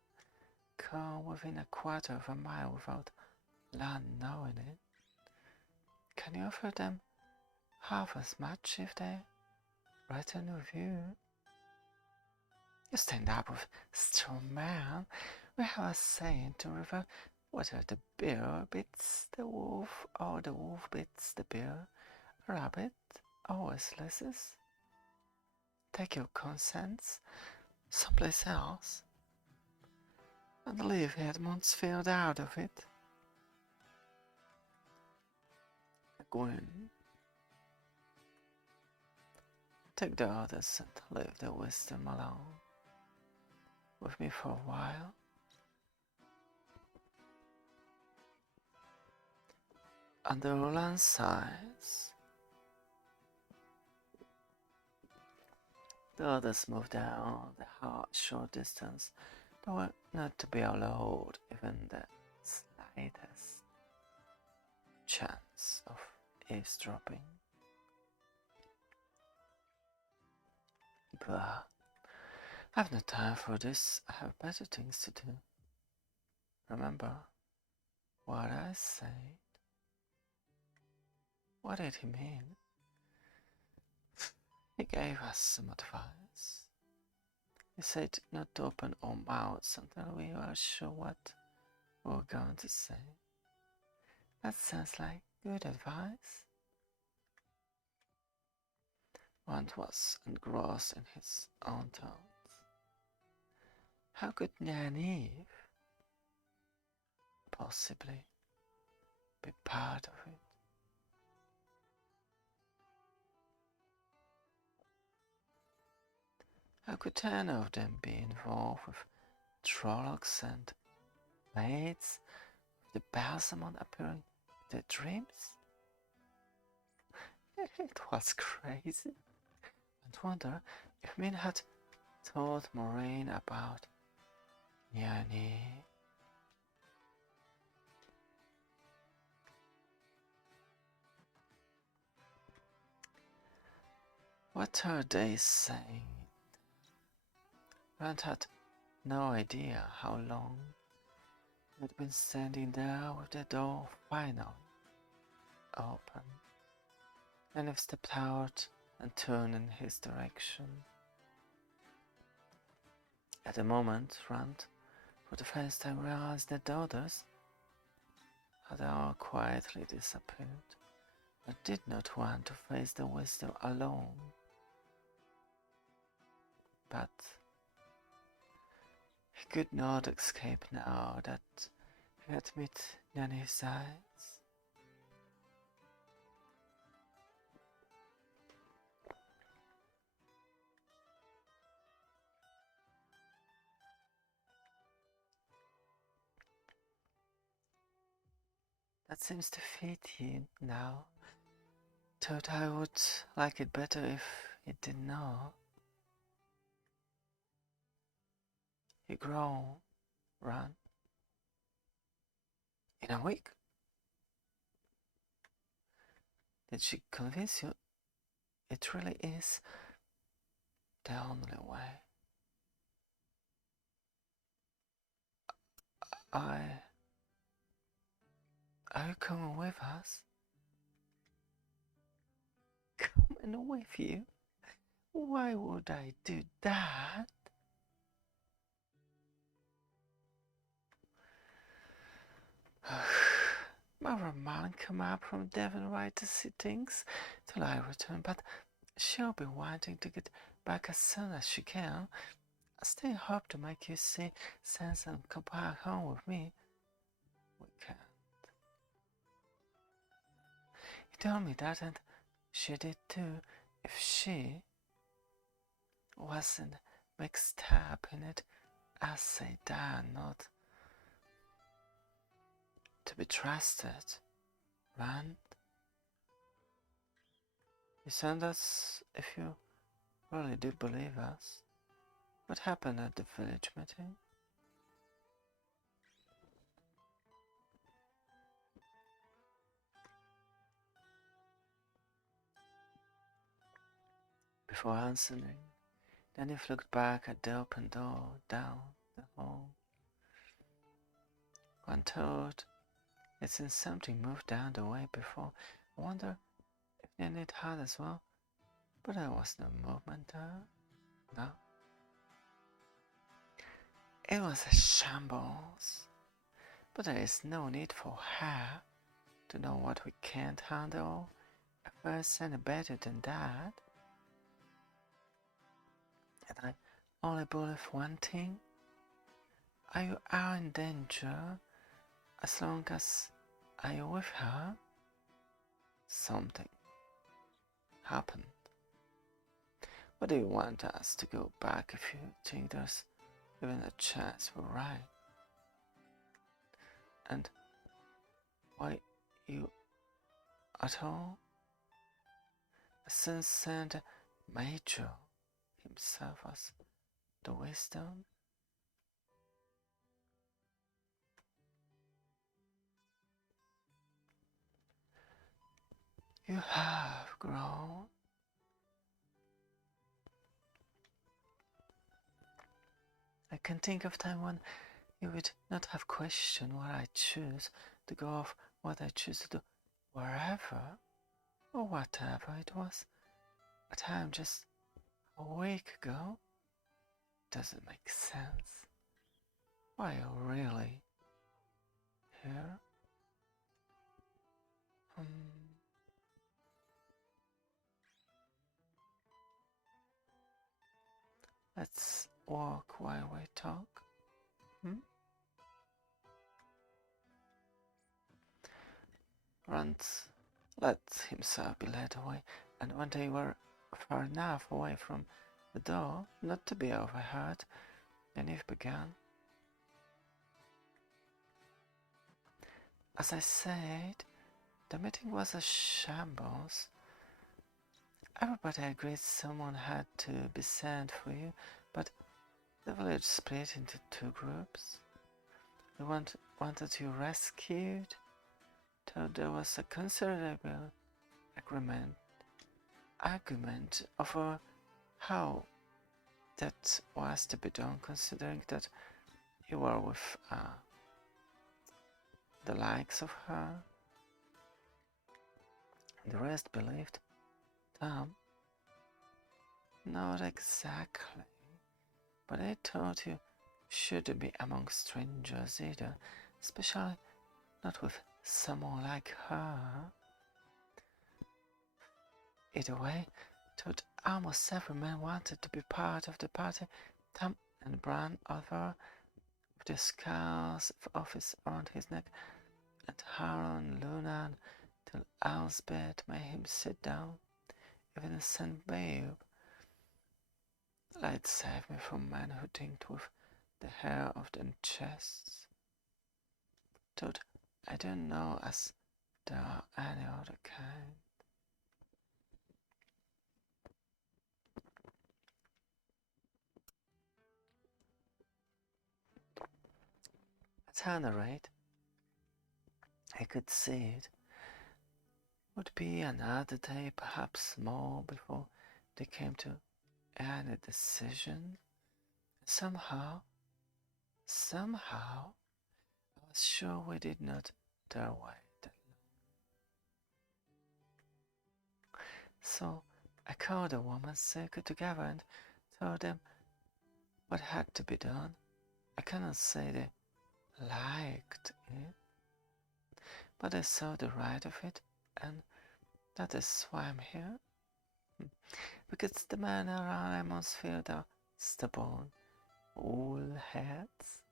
come within a quarter of a mile without land knowing it. Can you offer them half as much if they return with you? You stand up with strong man. We have a saying to refer whether the bear beats the wolf or the wolf beats the bear. A rabbit always loses. Take your consents someplace else and leave Edmondsfield out of it. Gwyn, take the others and leave the wisdom alone with me for a while. And the Roland sighs. The others moved down the short distance. They were not to be allowed even the slightest chance of eavesdropping. Blah. I have no time for this. I have better things to do. Remember what I said? What did he mean? He gave us some advice. He said not to open our mouths until we were sure what we were going to say. That sounds like good advice. One was engrossed in his own thoughts. How could Nyanaeve possibly be part of it? How could any of them be involved with Trollocs and maids, with the Balsamon appearing in their dreams? It was crazy. And wonder if Min had told Moraine about Nyanaeve. What are they saying? Rand had no idea how long he had been standing there with the door finally open. Nynaeve stepped out and turned in his direction. At the moment, Rand, for the first time, realized that the others had all quietly disappeared, but did not want to face the wisdom alone. But he could not escape now that he had met Nyanaeve's eyes. That seems to fit you now. Thought I would like it better if it did not. You grow, Rand. In a week? Did she convince you it really is the only way? Are you coming with us? Coming with you? Why would I do that? Mother might come up from Devon right to see things till I return, but she'll be wanting to get back as soon as she can. I still hope to make you see sense and come back home with me. We can't. He told me that, and she did too. If she wasn't mixed up in it, I say that not to be trusted. Rand, you send us if you really do believe us. What happened at the village meeting? Before answering, Nynaeve looked back at the open door down the hall. One thought he'd seen something move down the way before. I wonder if Nynaeve had as well, but there was no movement there. No. It was a shambles, but there is no need for her to know what we can't handle. A first and better than that. And I only believe one thing. You are in danger as long as you're with her. Something happened. What do you want us to go back if you think there's even a chance we're right? And why you at all? Since Saint Major himself has the wisdom? You have grown. I can think of time when you would not have questioned what I choose to go off, what I choose to do, wherever or whatever it was. A time just a week ago doesn't make sense. Why are you really here? Let's walk while we talk. Rand let himself be led away, and when they were far enough away from the door not to be overheard, Yennefer began. As I said, the meeting was a shambles. Everybody agreed someone had to be sent for you, but the village split into two groups. They wanted you rescued, though there was a considerable argument over how that was to be done, considering that you were with the likes of her. The rest believed Tom. Not exactly, but I thought you shouldn't be among strangers either, especially not with someone like her. Either way, thought almost every man wanted to be part of the party. Tom and Bran Oliver, with the scars of office around his neck, and Haron Lunan, till Elsbeth made him sit down. Even a Saint Babe. Light save me from men who tinked with the hair of their chests. Though I don't know as there are any other kind. At any rate, I could see it would be another day, perhaps more, before they came to any decision. Somehow, I was sure we did not dare wait. So I called the woman circle together and told them what had to be done. I cannot say they liked it, but I saw the right of it, and that is why I'm here. Because the men around Emmonsfield are stubborn, all heads.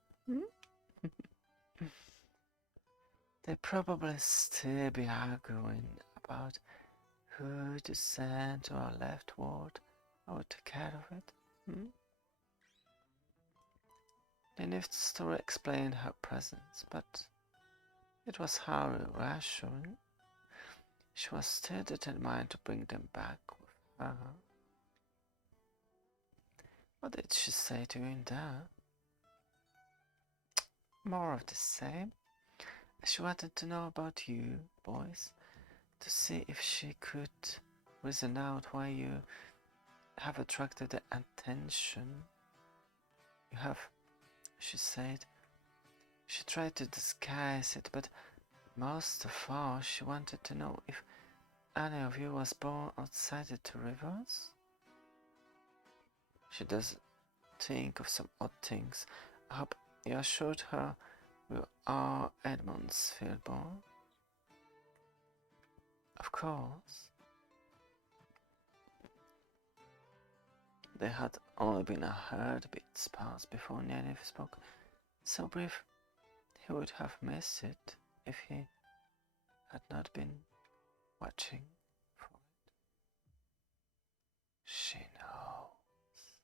They probably still be arguing about who to send to our leftward or take care of it. They needed to explain her presence, but it was hardly reassuring. She was still determined to bring them back with her. What did she say to you in there? More of the same. She wanted to know about you, boys, to see if she could reason out why you have attracted the attention you have, she said. She tried to disguise it, but most of all she wanted to know if any of you was born outside the two rivers. She does think of some odd things. I hope you assured her we are Edmondsfield born. Of course. There had only been a heartbeat's pause before Yennefer spoke, so brief he would have missed it if he had not been watching for it. She knows.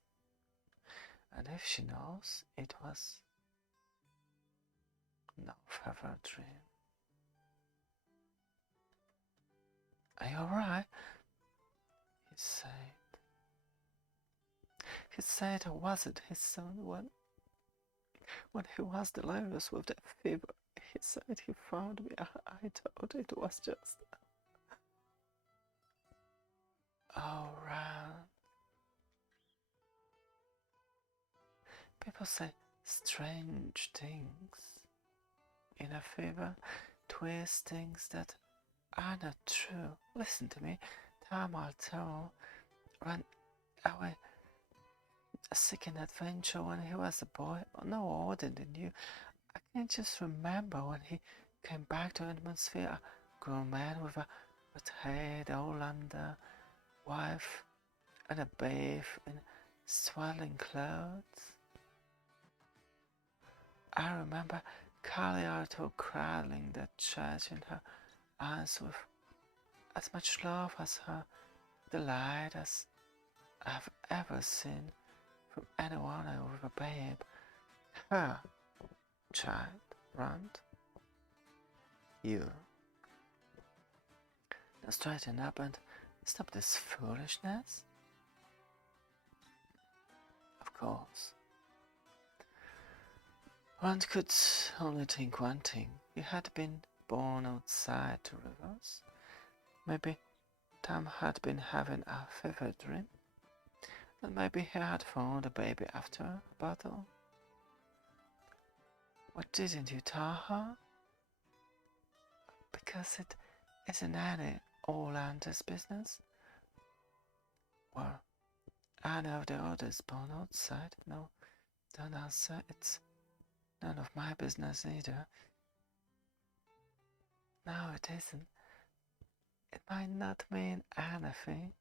And if she knows, it was no fever dream. Are you alright? He said. He said I wasn't his son when he was delirious with that fever. He said he found me. I thought it was just... Oh, Ran. People say strange things in a fever, twist things that are not true. Listen to me. Time I'll tell. Ran away seeking adventure when he was a boy, no older than you. I can just remember when he came back to Edmondsfield, a grown man with a red Olander wife and a babe in swaddling clothes. I remember Caliarto cradling that child in her arms with as much love as her delight as I've ever seen from anyone with a babe. Her child, Rand. You. Now straighten up and stop this foolishness. Of course. Rand could only think one thing. He had been born outside the rivers. Maybe Tom had been having a fever dream. And maybe he had found a baby after a battle. Why didn't you tell her? Because it isn't any Orlando's business. Well, any of the others born outside? No, don't answer. It's none of my business either. No, it isn't. It might not mean anything.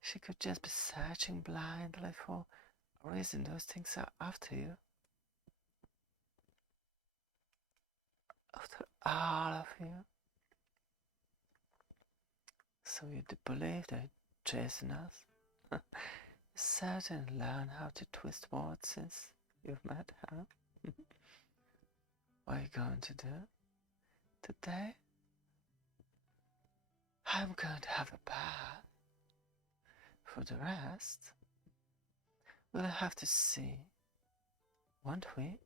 She could just be searching blindly for a reason those things are after you. After all of you. So you do believe they're chasing us? You certainly learn how to twist words since you've met her. What are you going to do? Today? I'm going to have a bath. For the rest, we'll have to see, won't we?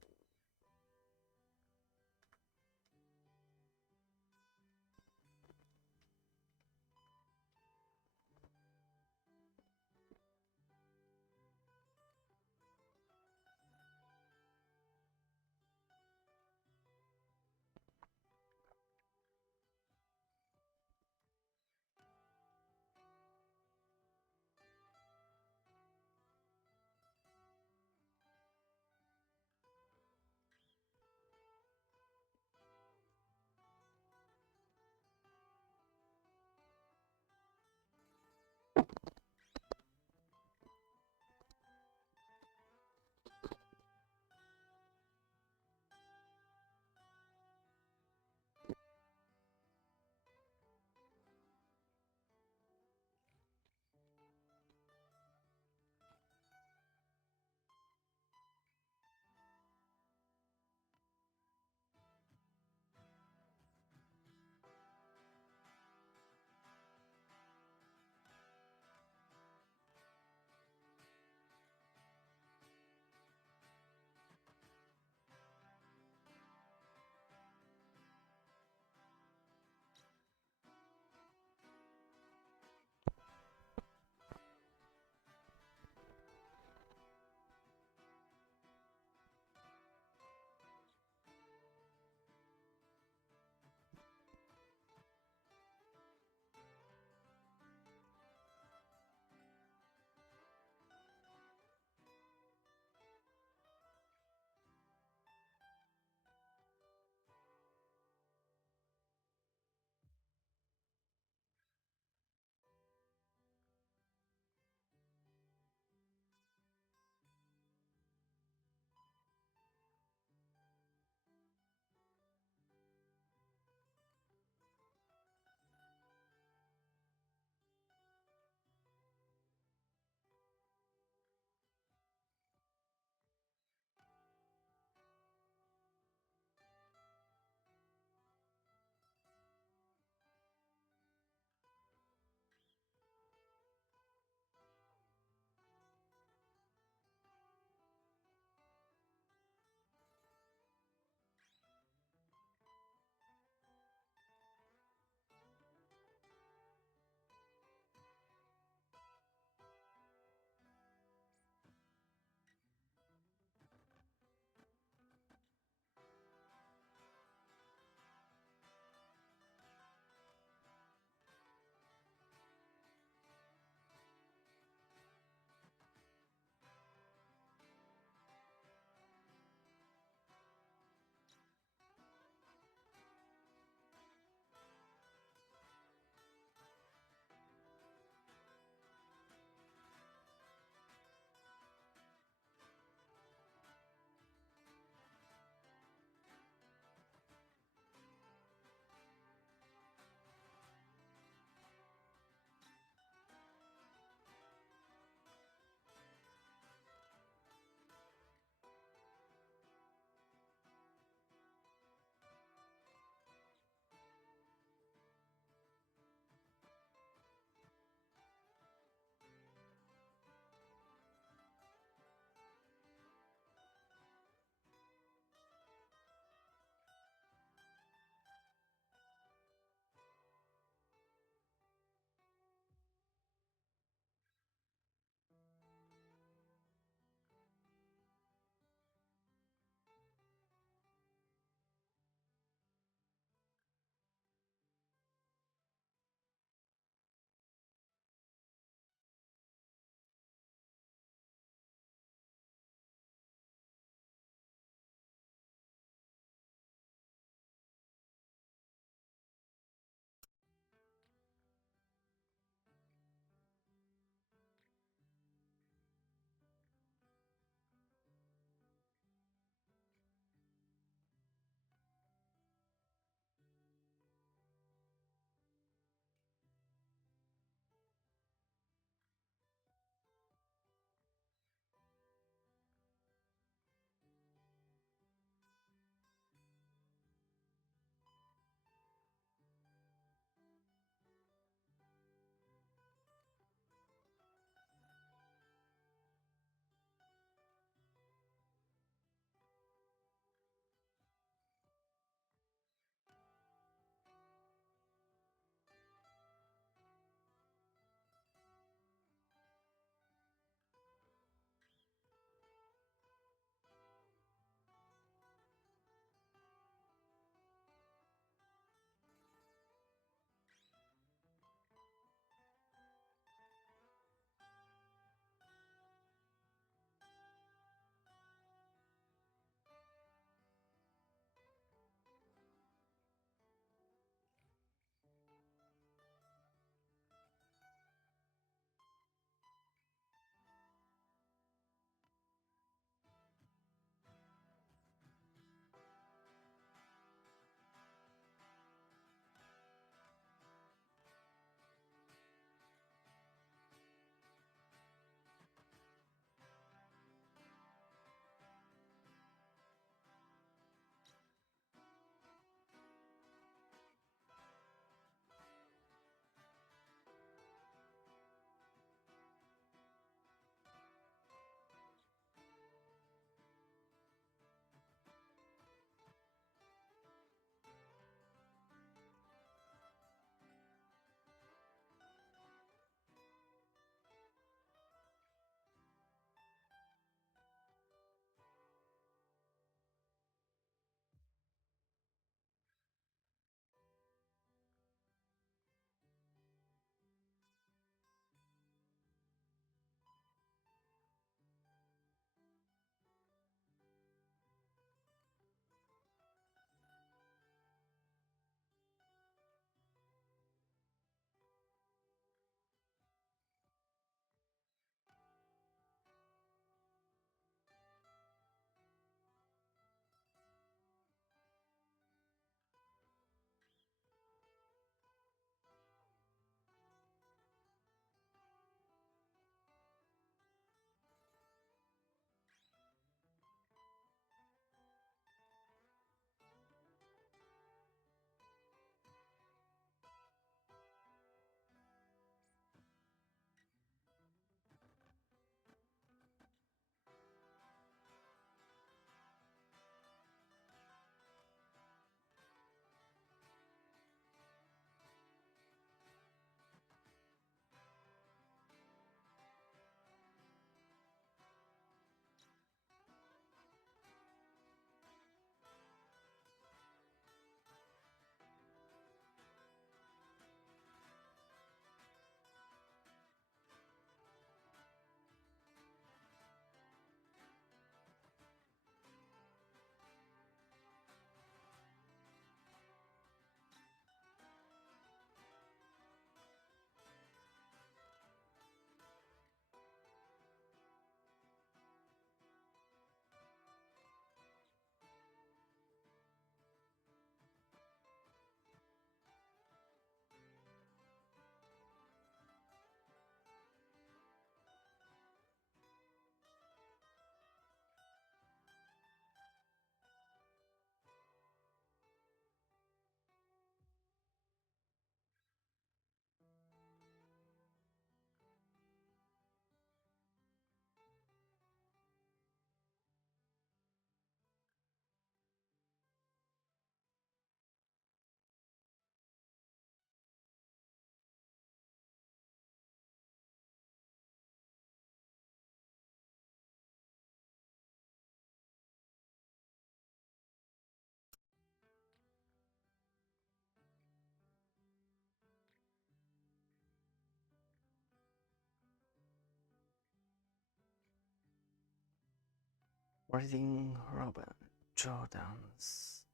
Reading Robert Jordan's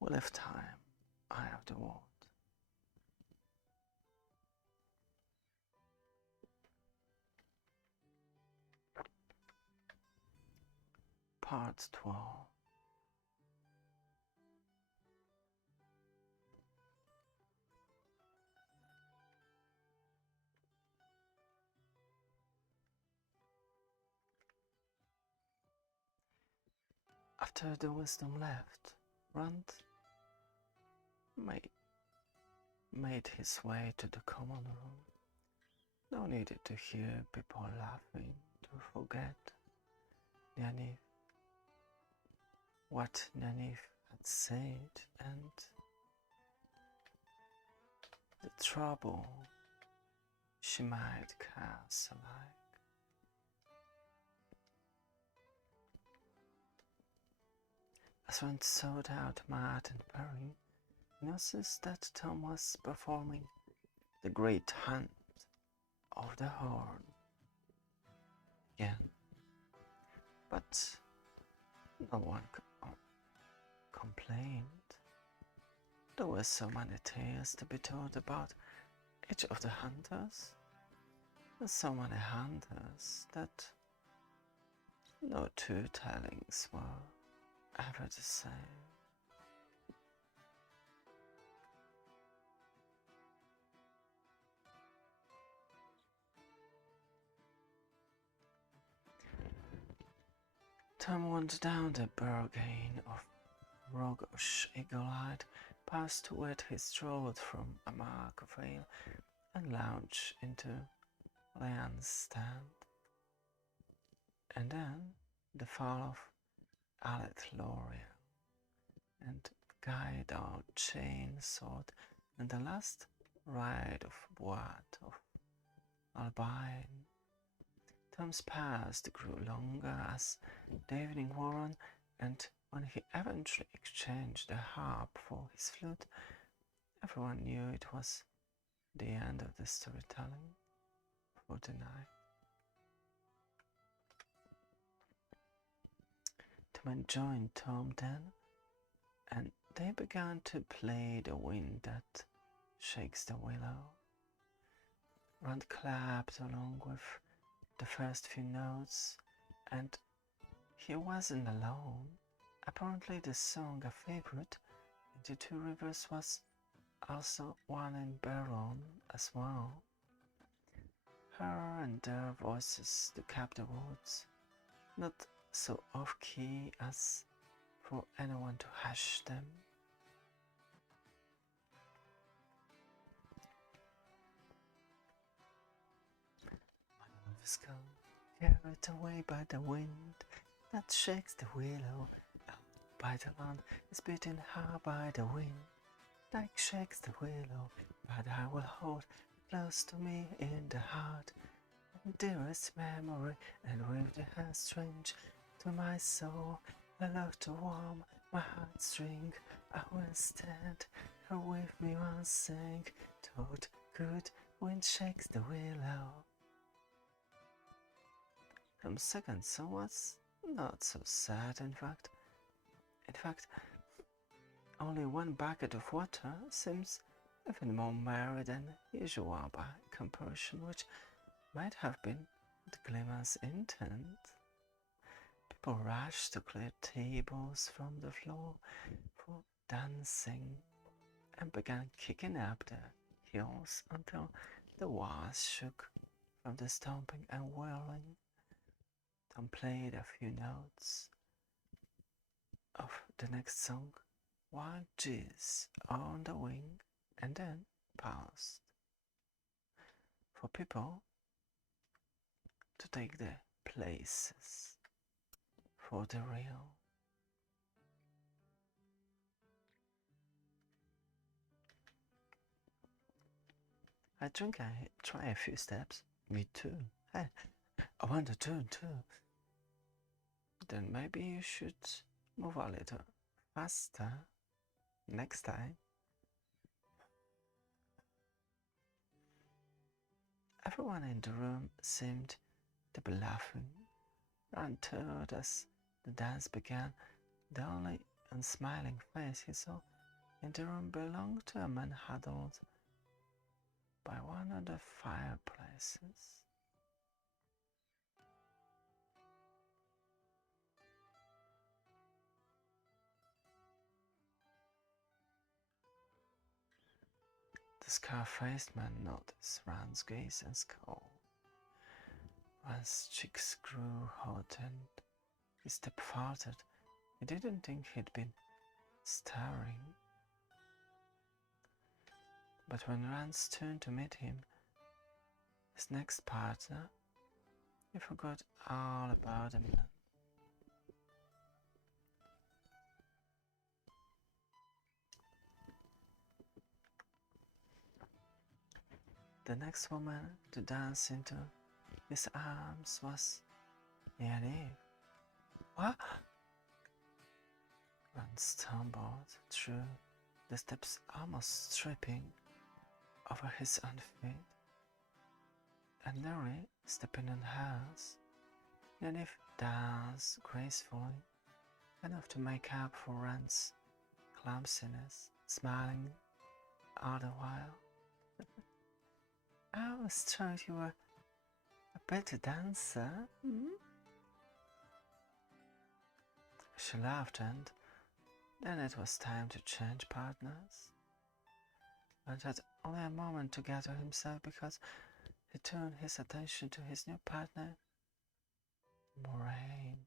Will of Time, Eye of the World. Part 12. After the wisdom left, Rand made his way to the common room. No need to hear people laughing to forget Nynaeve, what Nynaeve had said, and the trouble she might cause alike. As Rand sought out Matt and Perry, he noticed that Tom was performing the great hunt of the horn again, but no one complained. There were so many tales to be told about each of the hunters, and so many hunters that no two tellings were ever the same. Tom went down the bargain of roguish eagle-eyed, past where he strolled from a mark of ale, and lounged into Leanne's stand. And then the fall of Aleth L'Oreal, and guide out chain sword, and the last ride of Boat of Albine. Tom's past grew longer as the evening wore on, and when he eventually exchanged the harp for his flute, everyone knew it was the end of the storytelling for the night. Tom joined Tom then, and they began to play The Wind That Shakes the Willow. Rand clapped along with the first few notes, and he wasn't alone. Apparently the song a favorite in the Two Rivers was also one in Baron as well. Her and their voices to cap the woods, not so off-key as for anyone to hush them. My love is gone, carried away by the wind that shakes the willow. Out by the land is beaten hard by the wind that shakes the willow. But I will hold close to me in the heart, dearest memory, and with the hand strange to my soul, a love to warm my heartstring. I will stand her with me once sing, told good wind shakes the willow. The second song was not so sad, in fact. Only one bucket of water seems even more merry than usual by comparison, which might have been the glimmer's intent. People rushed to clear tables from the floor for dancing and began kicking up their heels until the walls shook from the stomping and whirling. Tom played a few notes of the next song, Wild Geese on the Wing, and then paused for people to take their places for the real. I think I try a few steps. Me too. I want to turn too. Then maybe you should move a little faster next time. Everyone in the room seemed to be laughing. Rand turned as The dance began. The only unsmiling face he saw in the room belonged to a man huddled by one of the fireplaces. The scar-faced man noticed Rand's gaze and scowl. Rand's cheeks grew hot and his step faltered. He didn't think he'd been staring. But when Rand turned to meet him, his next partner, he forgot all about him. The next woman to dance into his arms was Yennefer. What? Rand stumbled through the steps, almost tripping over his own feet, and nearly stepping on hers. Yennefer danced gracefully, enough to make up for Rand's clumsiness, smiling all the while. I was told you were a better dancer. She laughed, and then it was time to change partners. But had only a moment to gather himself because he turned his attention to his new partner, Moraine.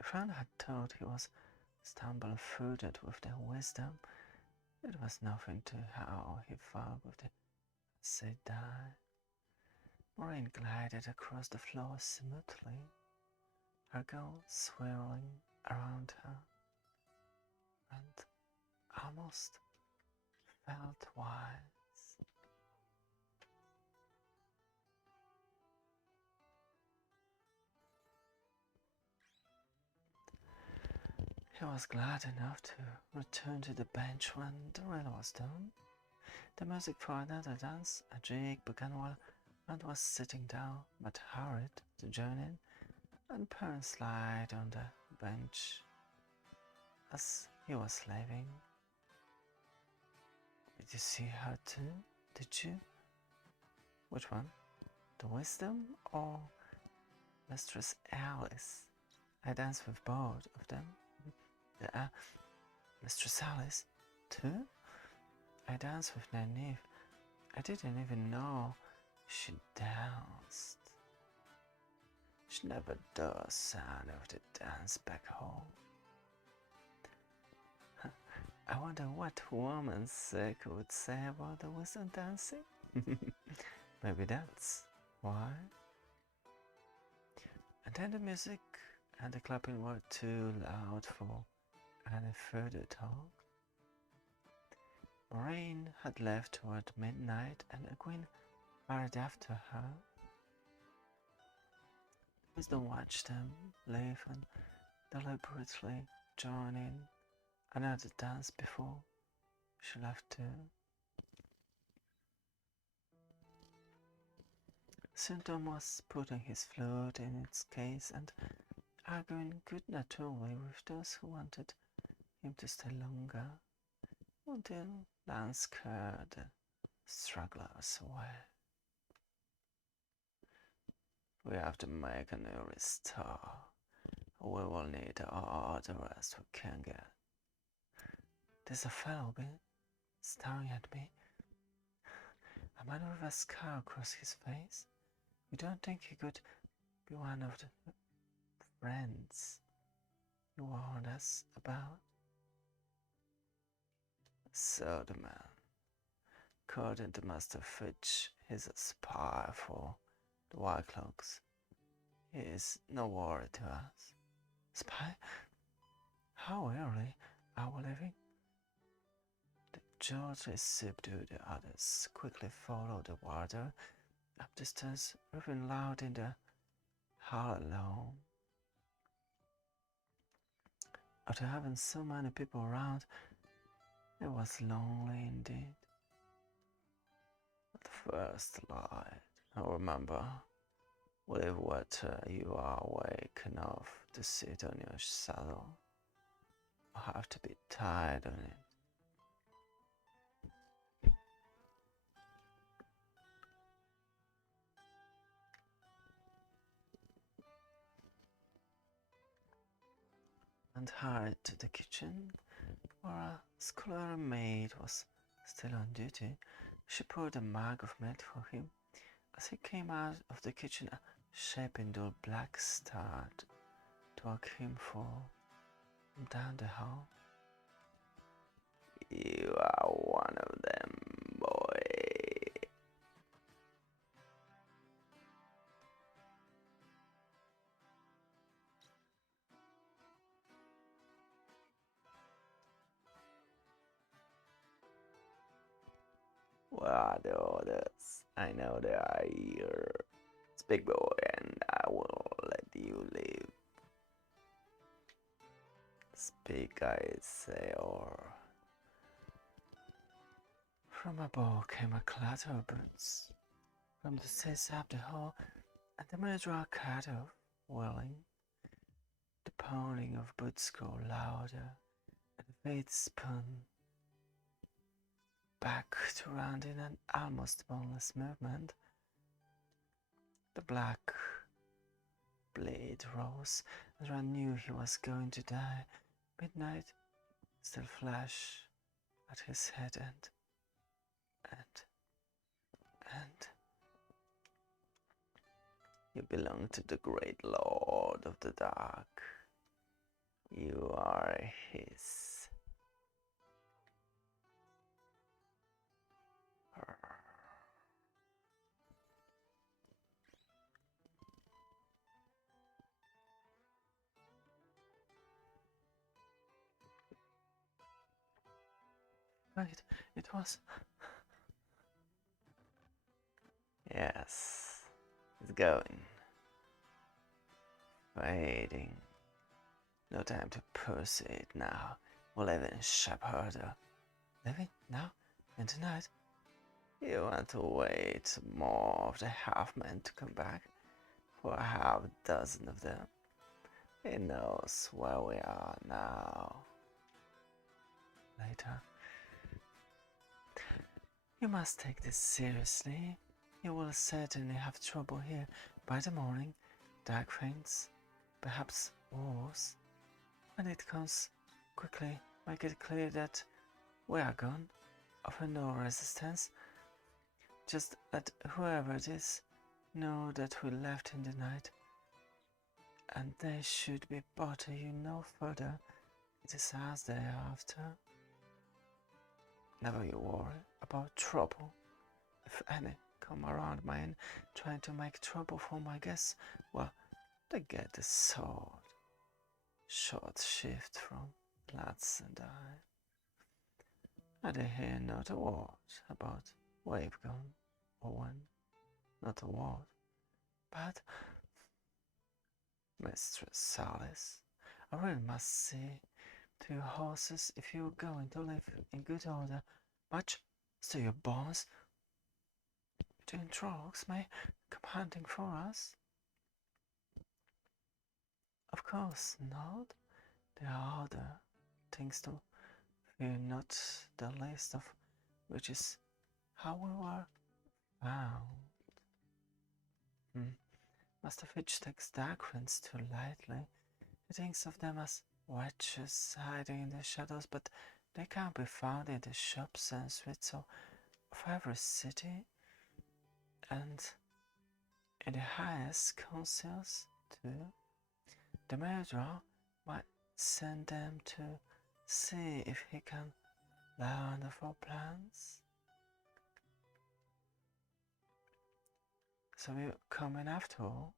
If Rand had thought he was stumble-footed with their wisdom, it was nothing to how he felt with the Shadar. Moraine glided across the floor smoothly, her gown swirling around her, and almost felt wise. He was glad enough to return to the bench when the reel was done. The music for another dance, a jig, began while Rand was sitting down, but hurried to join in, and Perrin slid on the bench as he was leaving. Did you see her too? Did you? Which one? The Wisdom or Mistress Alice? I danced with both of them. Mistress Alice too? I danced with Nynaeve. I didn't even know she danced. She never does sound of the dance back home. I wonder what woman sick would say about the wisdom dancing. Maybe that's why. And then the music and the clapping were too loud for any further talk. Moraine had left toward midnight, and Egwene hurried after her. Wisdom watched them leave and deliberately join in another dance before she left too. Soon Tom was putting his flute in its case and arguing good-naturedly with those who wanted him to stay longer, until Lance scared the stragglers away. We have to make a new restore. We will need all the rest we can get. There's a fellow been staring at me, a man with a scar across his face. You don't think he could be one of the friends you warned us about? So the man, according to Master Fitch, is a spy for the White Cloaks. He is no worry to us. Spy? How early are we leaving? The jewelry subdued, the others quickly followed the warder up the stairs, ripping loud in the hall alone. After having so many people around, it was lonely indeed. first light. I remember, with water you are awake enough to sit on your saddle. You have to be tied on it. And hurried to the kitchen, where a scullery maid was still on duty. She poured a mug of milk for him. As he came out of the kitchen, a shaping dull black starred took him for down the hall. You are one of them, boy. Where are the others? I know they are here. Speak, boy, and I will let you live. Speak, I say, or... From above came a clatter of boots. From the stairs up the hall, and the murderer cut off, wailing. The pounding of boots grew louder, and the feet spun back to round in an almost boneless movement. The black blade rose, and Ran knew he was going to die. Midnight still flashed at his head, and you belong to the great Lord of the Dark. You are his. Wait, it was... Yes, it's going. Fading. No time to pursue it now. We'll live in Shadar. Living now? And tonight? You want to wait more of the half-men to come back? For a half-dozen of them. He knows where we are now. Later. You must take this seriously. You will certainly have trouble here by the morning. Dark things, perhaps wars. When it comes, quickly make it clear that we are gone. Offer no resistance. Just let whoever it is know that we left in the night, and they should be bother you no further. It is us they are after. Never you worry about trouble. If any come around my inn trying to make trouble for my guests, well, they get the sword. Short shift from lads and I hear not a word about where you've gone or when, not a word. But, Mistress Salis, I really must see to your horses if you're going to live in good order. Much to your bones. Do trolls may come hunting for us? Of course not. There are other things to fear, not the least of which is how we were found. Master Fitch takes dark ones too lightly. He thinks of them as wretches hiding in the shadows, but they can't be found in the shops and streets of every city, and in the highest councils too. The murderer might send them to see if he can learn of our plans. So we're coming after all?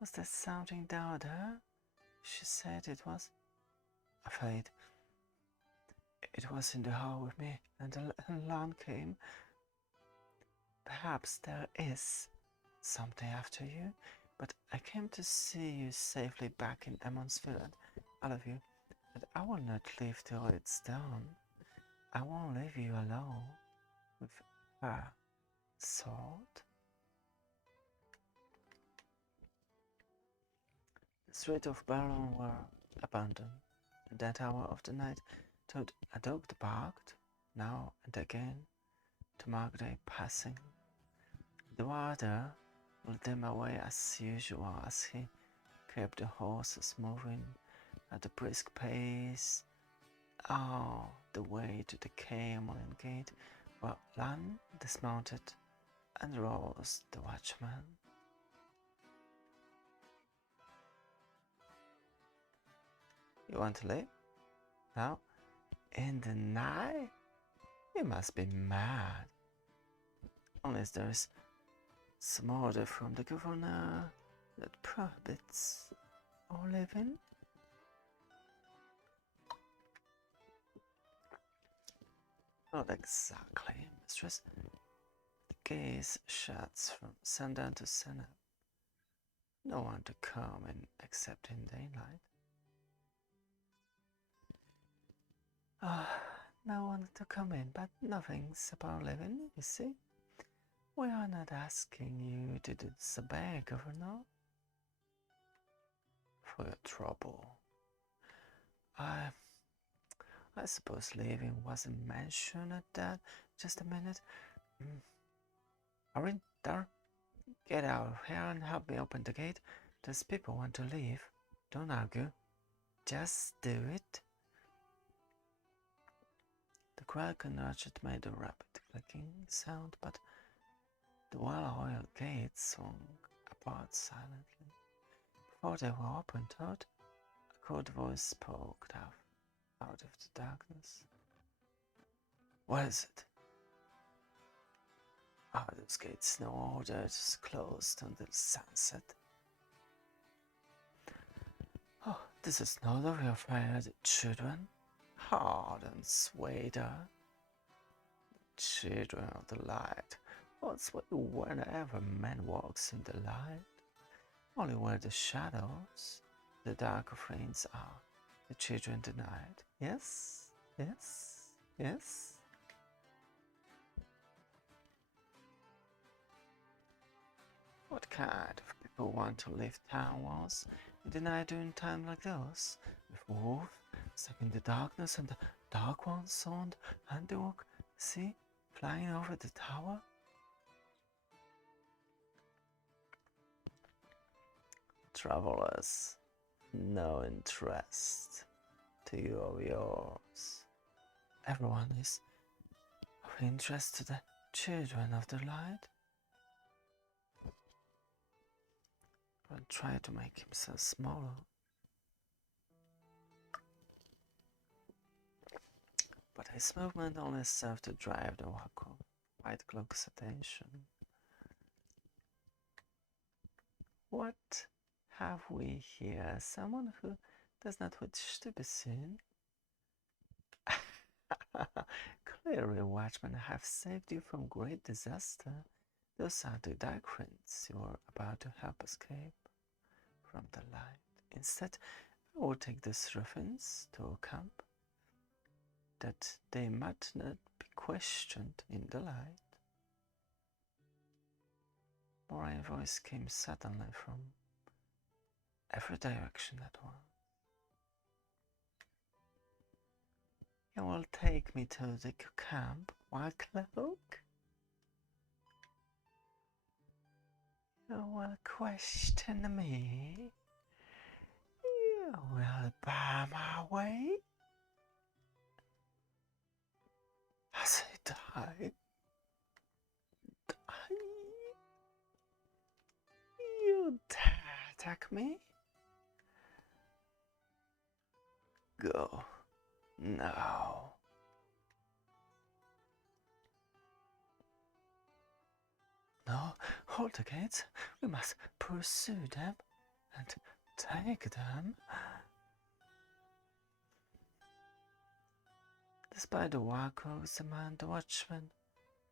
Was there something down there? She said it was. Afraid. It was in the hall with me, and the alarm came. Perhaps there is something after you, but I came to see you safely back in Emmonsville, and all of you, and I will not leave till it's done. I won't leave you alone with her. sort. The streets of Berlin were abandoned. At that hour of the night, a dog barked, now and again, to mark their passing. The warder would dim away as usual as he kept the horses moving at a brisk pace all the way to the Camlin Gate, where Lan dismounted and roused the watchman. You want to leave? Now? In the night? You must be mad. Unless there is some order from the governor that prohibits all living. Not exactly, mistress. The gaze shuts from sundown to sunup. No one to come in except in daylight. No one to come in, but nothing's about living, you see. We are not asking you to disobey, Governor. For your trouble. I suppose leaving wasn't mentioned at that. Just a minute. Hurry, there. Get out of here and help me open the gate. Those people want to leave. Don't argue. Just do it. The crack and ratchet made a rapid clicking sound, but the well-oiled gate swung apart silently. Before they were opened, a cold voice spoke out of the darkness. What is it? Those gates, no order, it is closed until sunset. Oh, this is not of your fair children. Hard and Shadar. Children of the light. What's whenever man walks in the light? Only where the shadows, the dark frames are, the children denied. Yes, yes, yes. What kind of people want to live town walls and deny during time like those? With wolves stuck in the darkness and the dark ones on the handiwork, see, flying over the tower? Travelers, no interest to you or yours. Everyone is of interest to the children of the light. But try to make himself smaller. But his movement only served to drive the white cloak's attention. What have we here? Someone who does not wish to be seen? Clearly, watchmen have saved you from great disaster. Those are the dark friends you were about to help escape from the light. Instead, I will take these ruffians to a camp, that they might not be questioned in the light. Moraine voice came suddenly from every direction at once. You will take me to the camp, White Cloak? You will question me? You will bar my way? I say die. Die? You dare attack me? Go. Now. No, hold the gates. We must pursue them and take them. Despite the Warco's demand, the watchmen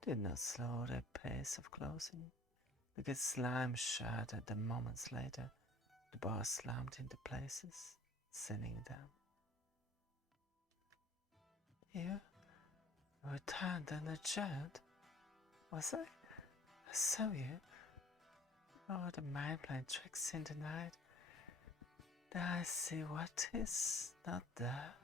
did not slow their pace of closing. The gates slammed shut, and moments later, the bars slammed into places, sealing them. You returned an giant, was I? saw you. Oh, the mind playing tricks in the night. I see what is not there.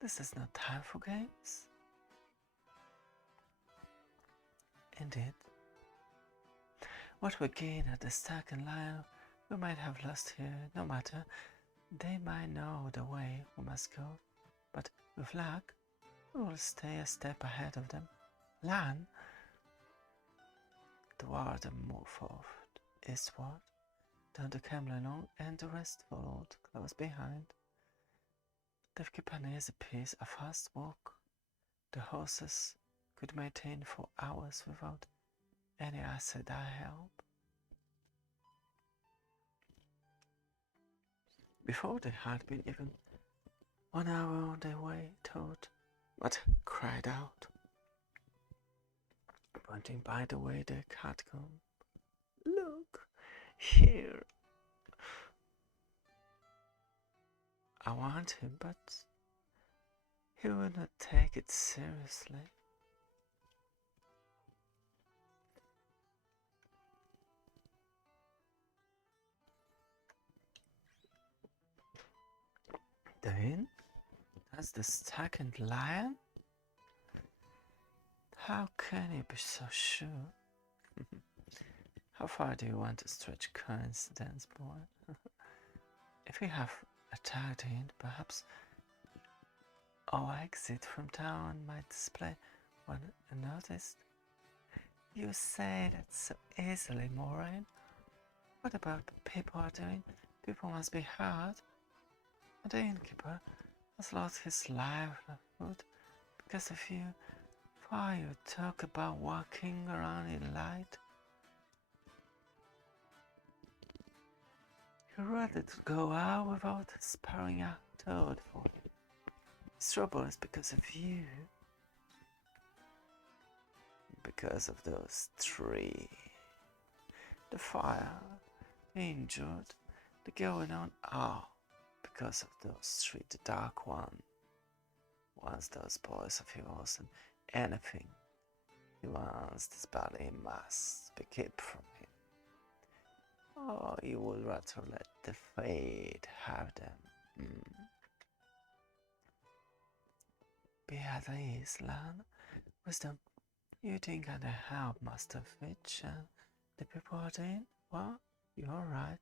This is no time for games. Indeed. What we gain at the Stag and Lion we might have lost here, no matter. They might know the way we must go, but with luck, we will stay a step ahead of them. Lan, toward and move forward, eastward, down the Camelon, and the rest followed close behind. They've kept an easy pace, a fast walk. The horses could maintain for hours without any Shadar help. Before they had been even 1 hour on their way, Toad but cried out, pointing by the way they had gone. Look, here. I want him, but he will not take it seriously. Then, that's the second lion? How can you be so sure? How far do you want to stretch coincidence, boy? If we have attacked him, perhaps our exit from town might display one unnoticed. You say that so easily, Moraine. What about what people are doing? People must be hurt. The innkeeper has lost his livelihood because of you. Why you talk about walking around in light? You're ready to go out without sparing a Toad for you. His trouble is because of you. Because of those three. The fire, the injured, the going on. Oh, because of those three, the dark one. Once those boys of yours and anything he wants, this body must be kept from him. Oh, you would rather let the fate have them. Be at ease, Lan. Wisdom, you think I can help Master Fitch and the people are doing? Well, you're right.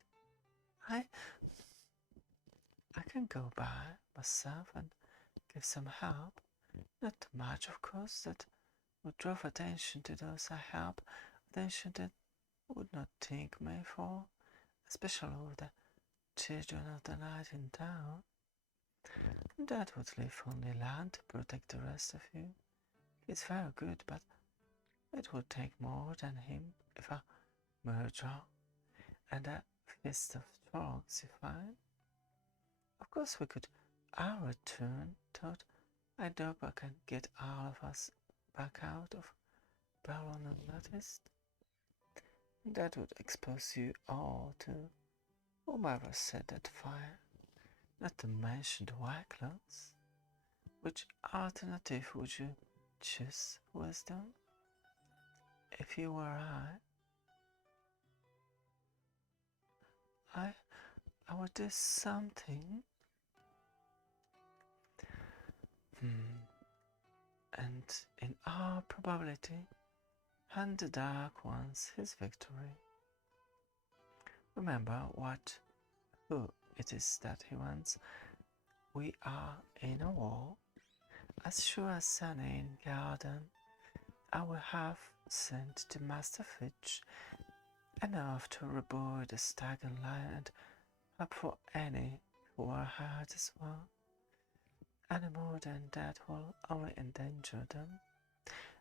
I can go by myself and give some help. Not too much, of course, that would draw attention to those I help, attention that would not think me for, especially with the children of the night in town. That would leave only Lan to protect the rest of you. He's very good, but it would take more than him if a murder and a fist of frogs, you find. Of course we could our turn, Toad. I doubt I can get all of us back out of Baron unnoticed. That would expose you all to whomever set that fire, not to mention the white clothes. Which alternative would you choose, Wisdom? If you were I would do something. And in all probability, hand the Dark Ones his victory. Remember who it is that he wants. We are in a war. As sure as Sunny in garden, I will have sent to Master Fitch enough to rebuild the Stag and Lion and up for any who are hurt as well. Any more than that will only endanger them.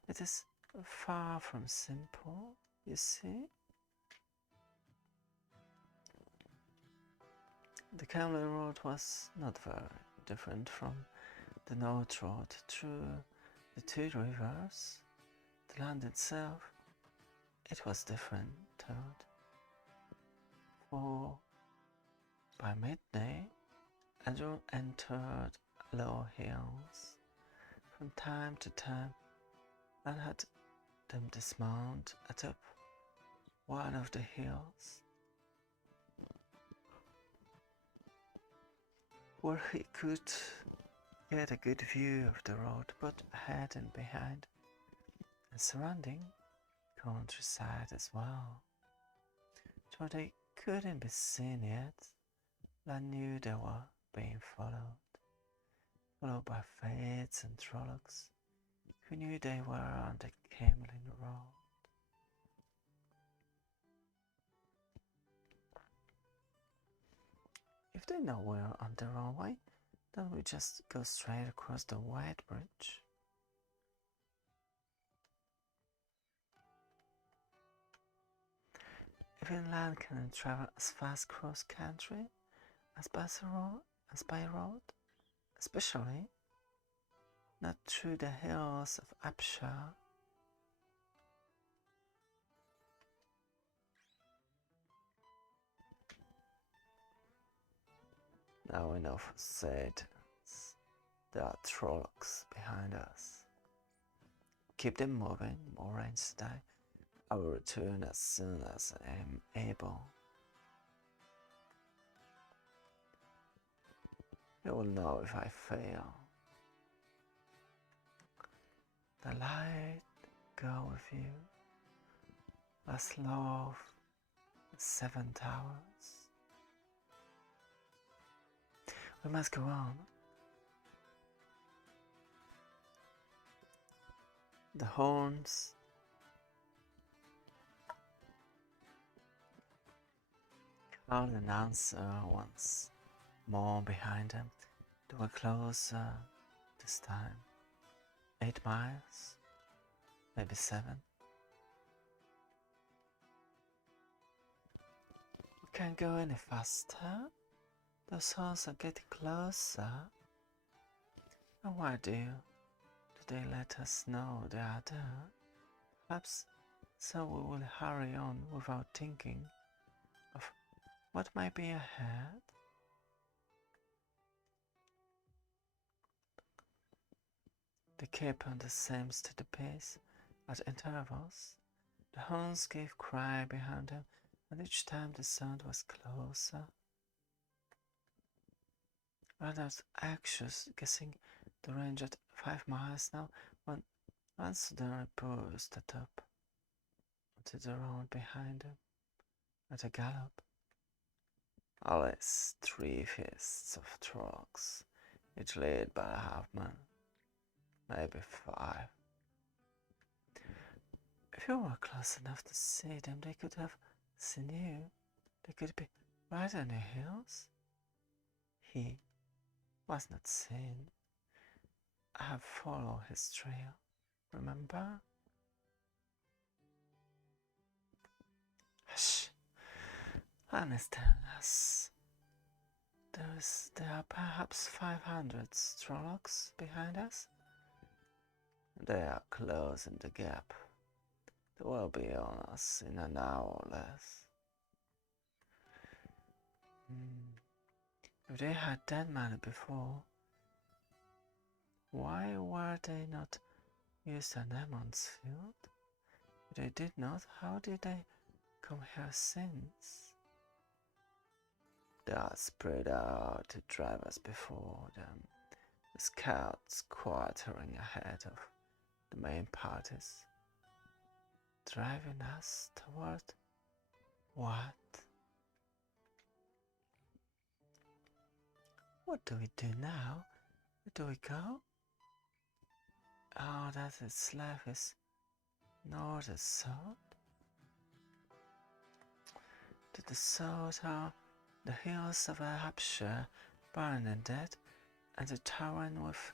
It is far from simple, you see. The Camlin Road was not very different from the North Road through the two rivers. The land itself, it was different, Toad. For by midday, Andrew entered low hills from time to time and had them dismount atop one of the hills where he could get a good view of the road both ahead and behind, and surrounding countryside as well. So they couldn't be seen yet, but I knew they were being followed by fates and trollocs who knew they were on the Camelin road. If they know we're on the wrong way, then we just go straight across the White Bridge. If inland can travel as fast cross country as by road, especially not through the hills of Upshire. Now we know for certain there are trollocs behind us. Keep them moving, more range today. I will return as soon as I am able. You will know if I fail. The light go with you, as low of the 7 towers. We must go on. The horns called an answer once more behind them. They were closer this time. 8 miles, maybe 7. We can't go any faster. Those horns are getting closer. And why do they let us know they are there? Perhaps so we will hurry on without thinking of what might be ahead. They kept on the same steady pace at intervals. The horns gave cry behind them, and each time the sound was closer. I was anxious, guessing the range at 5 miles now, when one suddenly burst the top onto the road behind them at a gallop. Always 3 fists of trollocs, each led by a half-man, maybe 5. If you were close enough to see them, they could have seen you. They could be right on your heels. He was not seen. I have followed his trail, remember? Hush! I understand us. There are perhaps 500 trollocs behind us. They are closing the gap. They will be on us in an hour or less. If they had that many before, why were they not used on Emon's field? If they did not, how did they come here since? They are spread out to drive us before them, the scouts quartering ahead of the main parties, driving us toward what? What do we do now? Where do we go? Oh, that is left is north and south. To the south are the hills of Hampshire, barren and dead, and the terrain with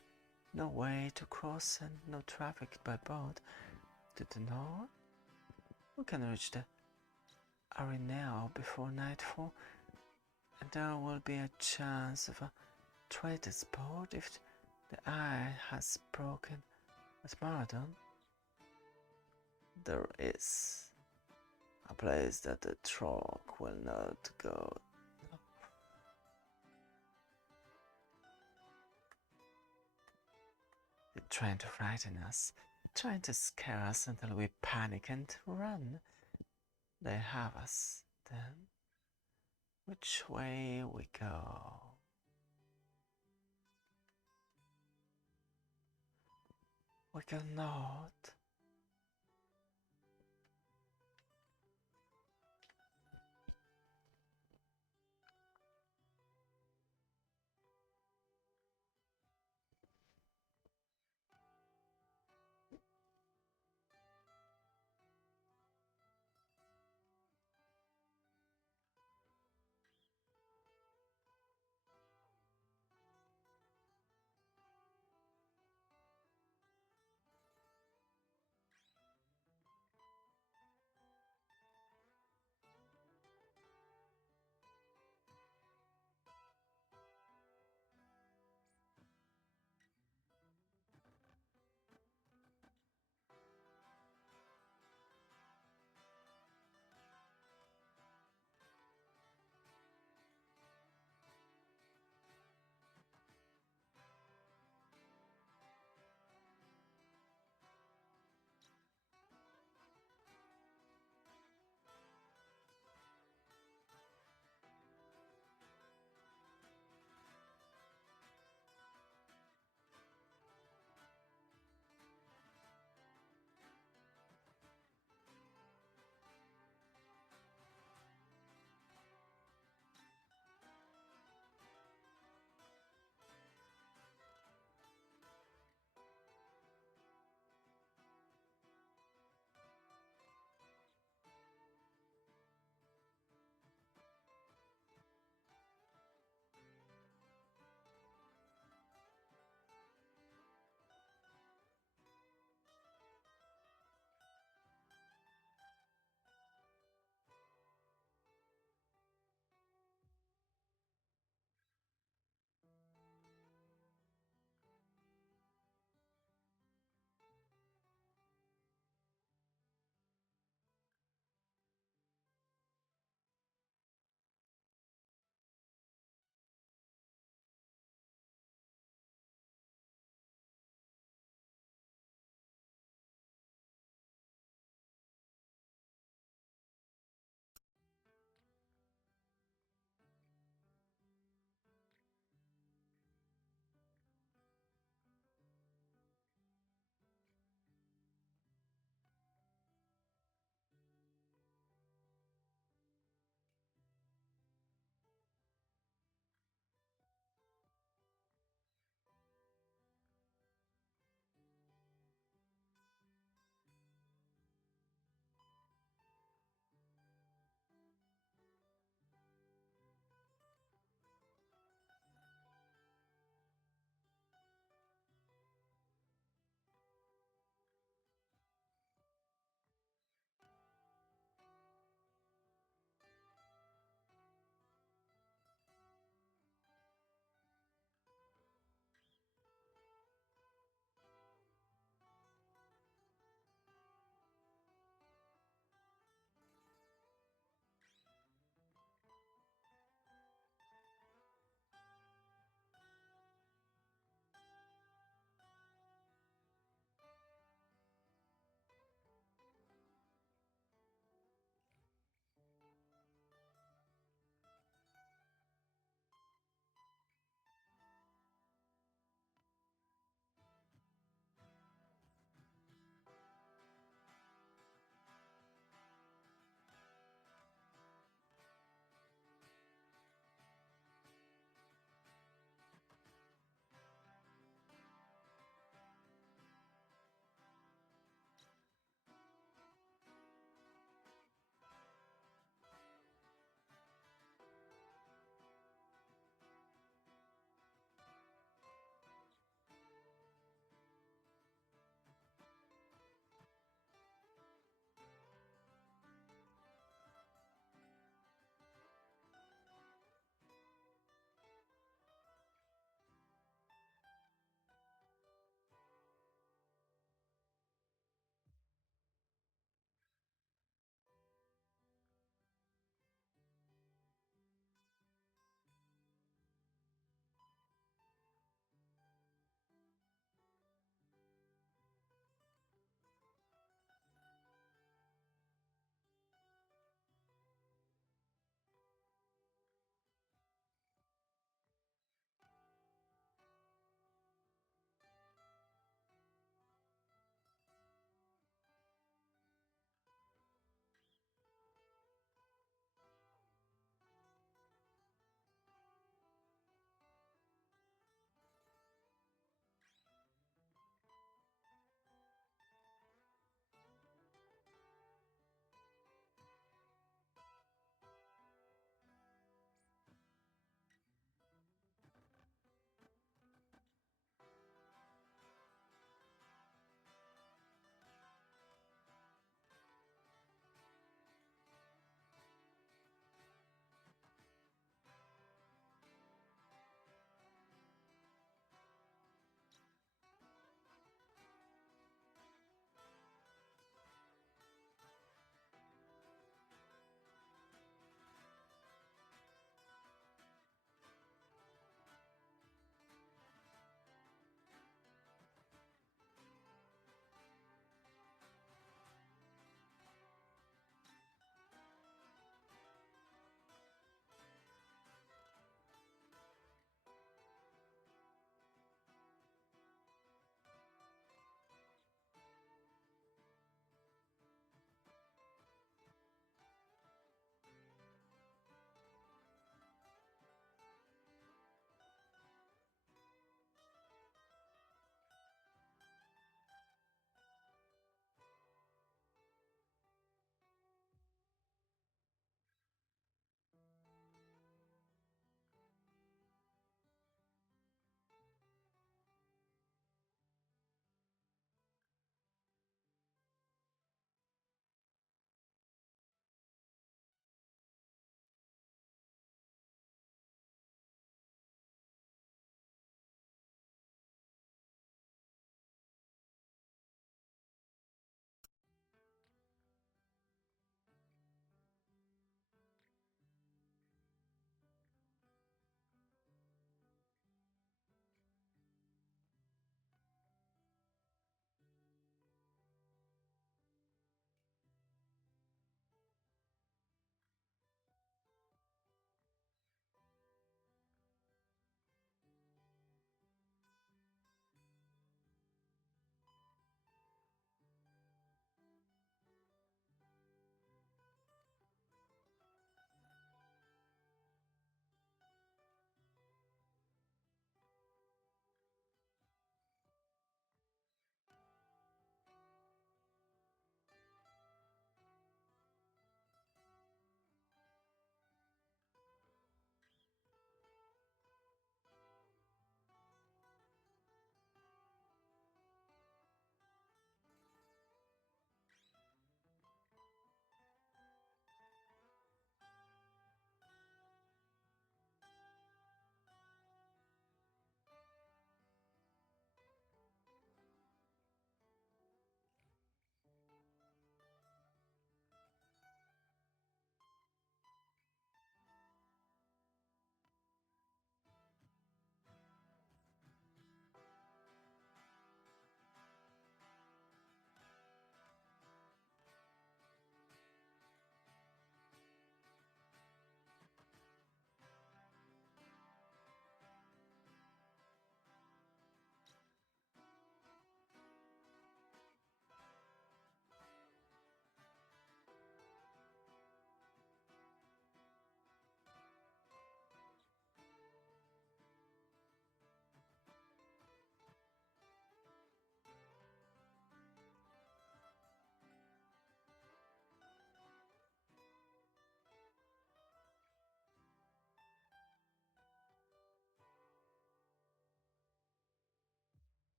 no way to cross and no traffic by boat. To the north, we can reach the Arenal before nightfall, and there will be a chance of a trader's boat if the eye has broken at Marathon. There is a place that the Trolloc will not go. The trying to frighten us, trying to scare us until we panic and run. They have us, then. Which way we go? We go north.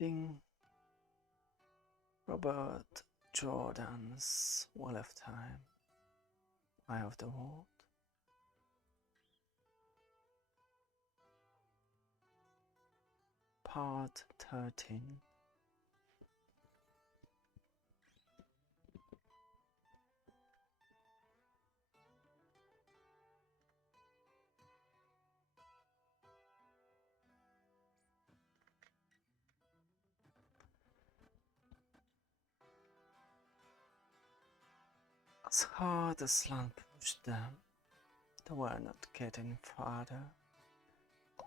Reading Robert Jordan's Wheel of Time, Eye of the World. Part 13. As hard as land pushed them, they were not getting farther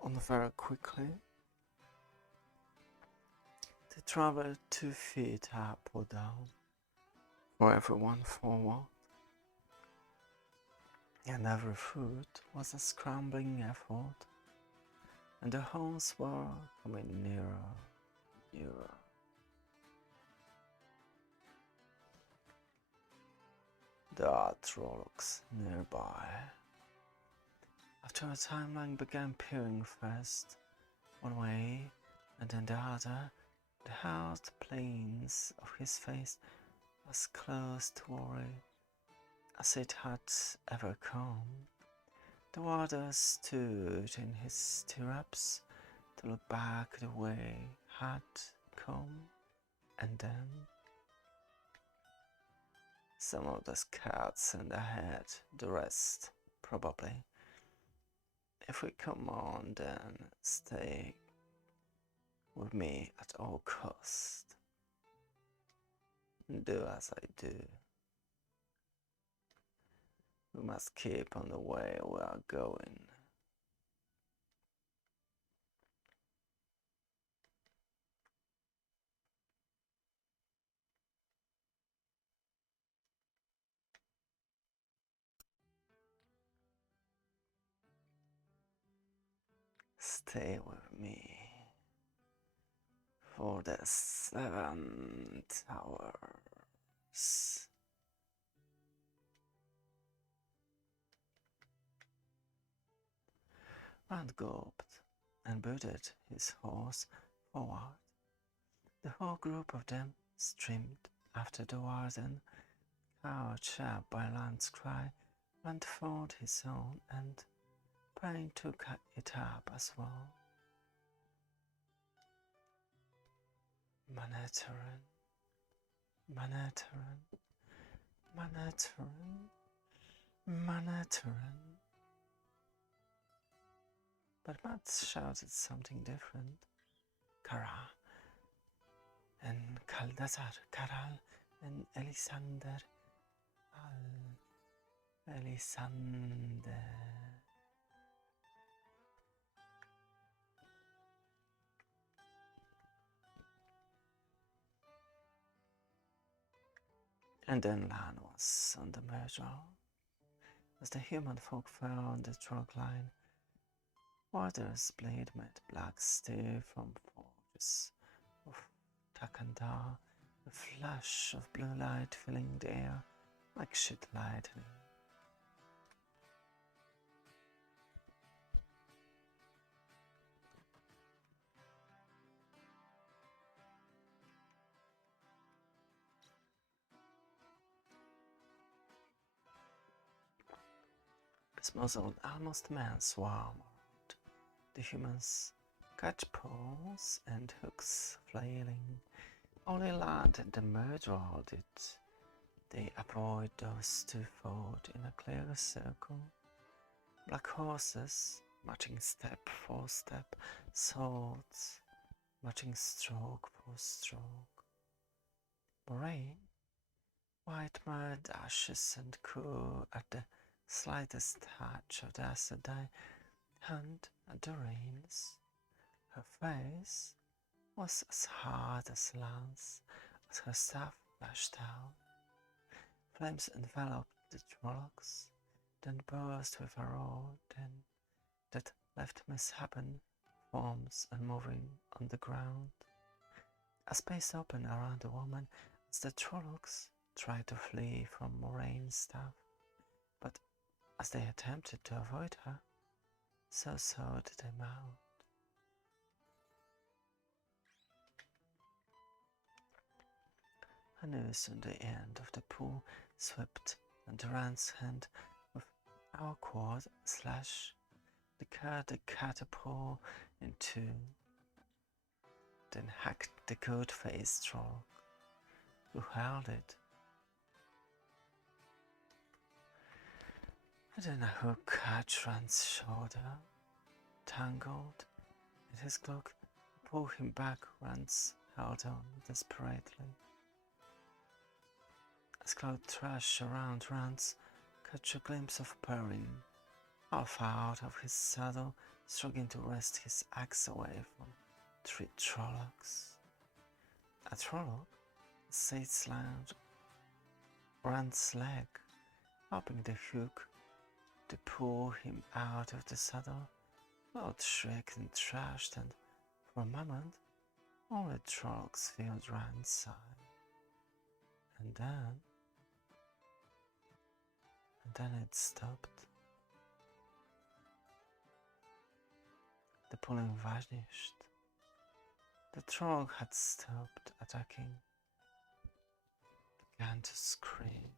on very quickly. They traveled 2 feet up or down, for everyone forward, and every foot was a scrambling effort, and the horns were coming nearer, nearer. There are Trollocs nearby. After a time, Lang began peering first one way and then the other. The hard planes of his face was close to worry, as it had ever come. The warder stood in his stirrups to look back the way had come, and then some of the scouts sent ahead, the rest, probably. If we come on, then stay with me at all cost. Do as I do. We must keep on the way we are going. Stay with me for the 7 hours. Rand gulped and booted his horse forward. The whole group of them streamed after the warden. Cowed up by Land's cry, Rand found his own and Brain took it up as well. Manhattan, Manhattan, Manhattan, Manhattan. But Matt shouted something different. Kara and Kaldazar, Karal and Elisander, Elisander. And then Lan was on the merger. As the human folk fell on the truck line, Water's blade met black steel from forges of Takandar, a flash of blue light filling the air like shit lightning. This muzzled almost man swarmed. The humans catch poles and hooks flailing. Only Land and the murderer did they avoid those twofold in a clear circle. Black horses, marching step for step, swords, marching stroke for stroke. Moraine, white mud dashes and cool at the slightest touch of the acid dye, hand at the reins. Her face was as hard as lance as her staff lashed out. Flames enveloped the Trollocs, then burst with a roar, that left misshapen forms unmoving on the ground. A space opened around the woman as the Trollocs tried to flee from Moraine's staff, but as they attempted to avoid her, so did they mount. A noose on the end of the pole swept Durant's hand with awkward slash. They cut the catapult in two, then hacked the goat-faced troll who held it. And then a hook cut Durant's shoulder, tangled in his cloak, pulled him back. Rance held on desperately. As cloud thrashed around Rance, caught a glimpse of Perrin, half out of his saddle, struggling to wrest his axe away from 3 Trollocs. A Trolloc sat slammed Rance's leg, helping the hook to pull him out of the saddle. Cloud shrieked and thrashed, and for a moment only Trollocs filled Rance's side. And then it stopped. The pulling vanished. The troll had stopped attacking, began to scream.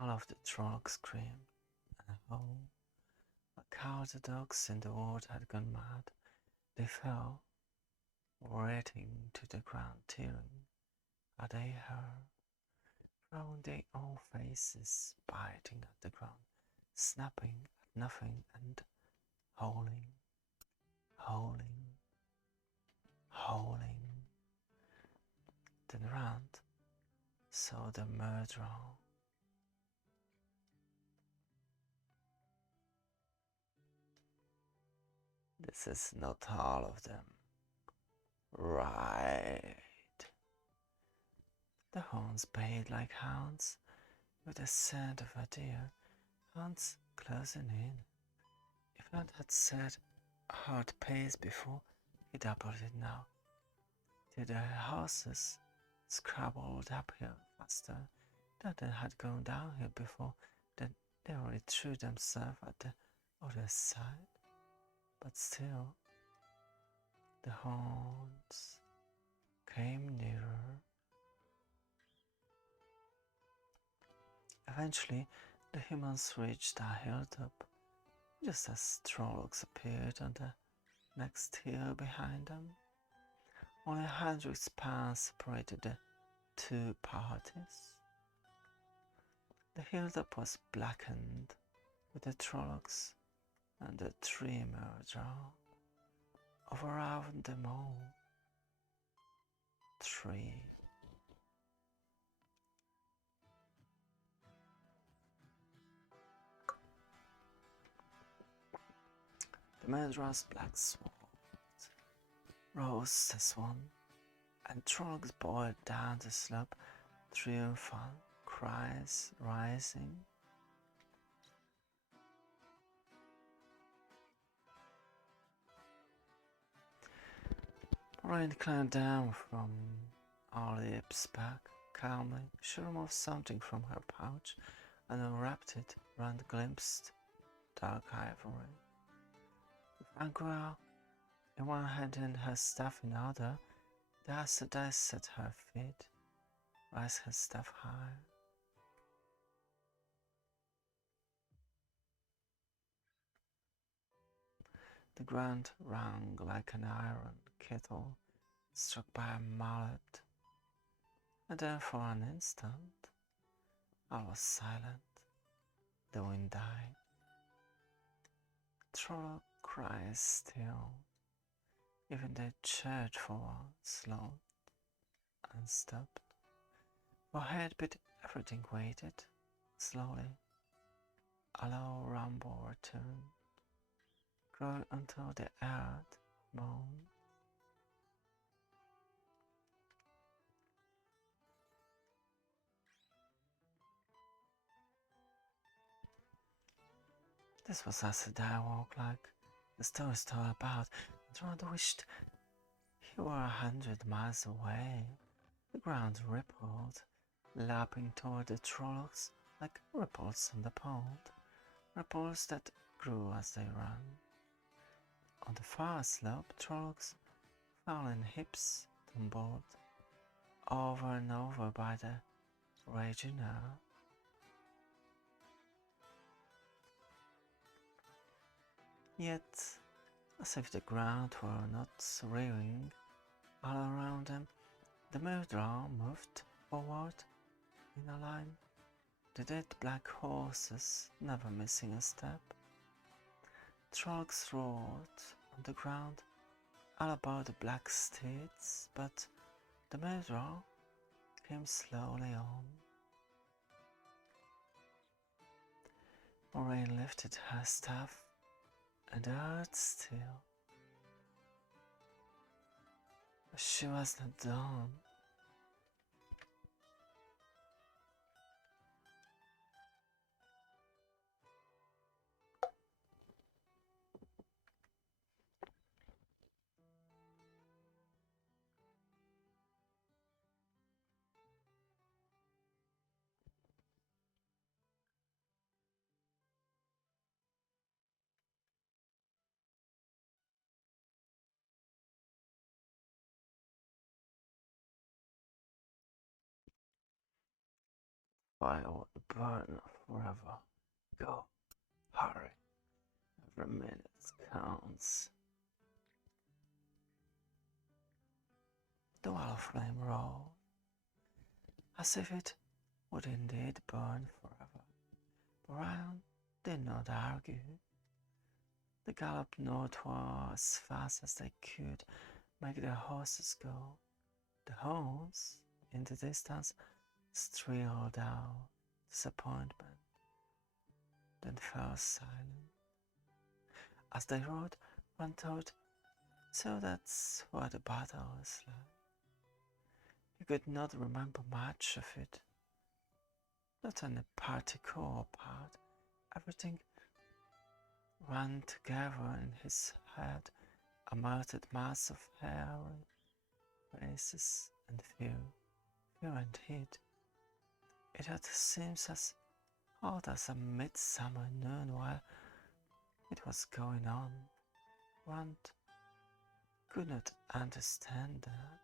All of the trolls screamed, and howled. Like how the dogs in the wood had gone mad. They fell, writhing to the ground, tearing at their hair, throwing their own faces, biting at the ground, snapping at nothing, and howling, howling, howling. Then Rand saw the murderer. This is not all of them. Right. The horns bayed like hounds, with the scent of a deer, hounds closing in. If Rand had said a hard pace before, he doubled it now. Till the horses scrabbled uphill faster than they had gone downhill before. Then they only threw themselves at the other side. But still, the horns came nearer. Eventually, the humans reached a hilltop, just as Trollocs appeared on the next hill behind them. Only 100 spans separated the 2 parties. The hilltop was blackened with the Trollocs and the 3 murderers overrun them all. 3. The murderer's black sword rose as one, and Trollocs boiled down the slope, triumphant cries rising. Rain climbed down from Olive's back calmly. She removed something from her pouch and unwrapped it. Rand glimpsed dark ivory. With Angua in one hand and her staff in the other, the Asadai set her feet, raised her staff high. The ground rang like an iron kettle struck by a mallet, and then for an instant all was silent. The wind died. Trolloc cries still. Even the church forward slowed and stopped. For headbeat everything waited. Slowly, a low rumble returned, growing until the earth moaned. This was as a dialogue like the story is told about, and Rand wished he were 100 miles away. The ground rippled, lapping toward the Trollocs like ripples in the pond, ripples that grew as they ran. the far slope, Trollocs fell in heaps, tumbled over and over by the raging air. Yet, as if the ground were not rearing all around them, the murderer moved forward in a line, the dead black horses never missing a step. Trollocs roared on the ground all about the black steeds, but the murderer came slowly on. Moraine lifted her staff and heard still. She was not done. Fire will burn forever. Go, hurry. Every minute counts. The wall of flame rolled, as if it would indeed burn forever. Brian did not argue. They galloped northward as fast as they could make their horses go. The horns, in the distance, strilled out disappointment, then fell silent. As they rode, one thought, so that's what the battle was like. He could not remember much of it, not any particular part. Everything ran together in his head, a melted mass of hairy faces and fear and heat. It had seemed as hot as a midsummer noon while it was going on. Rand could not understand that.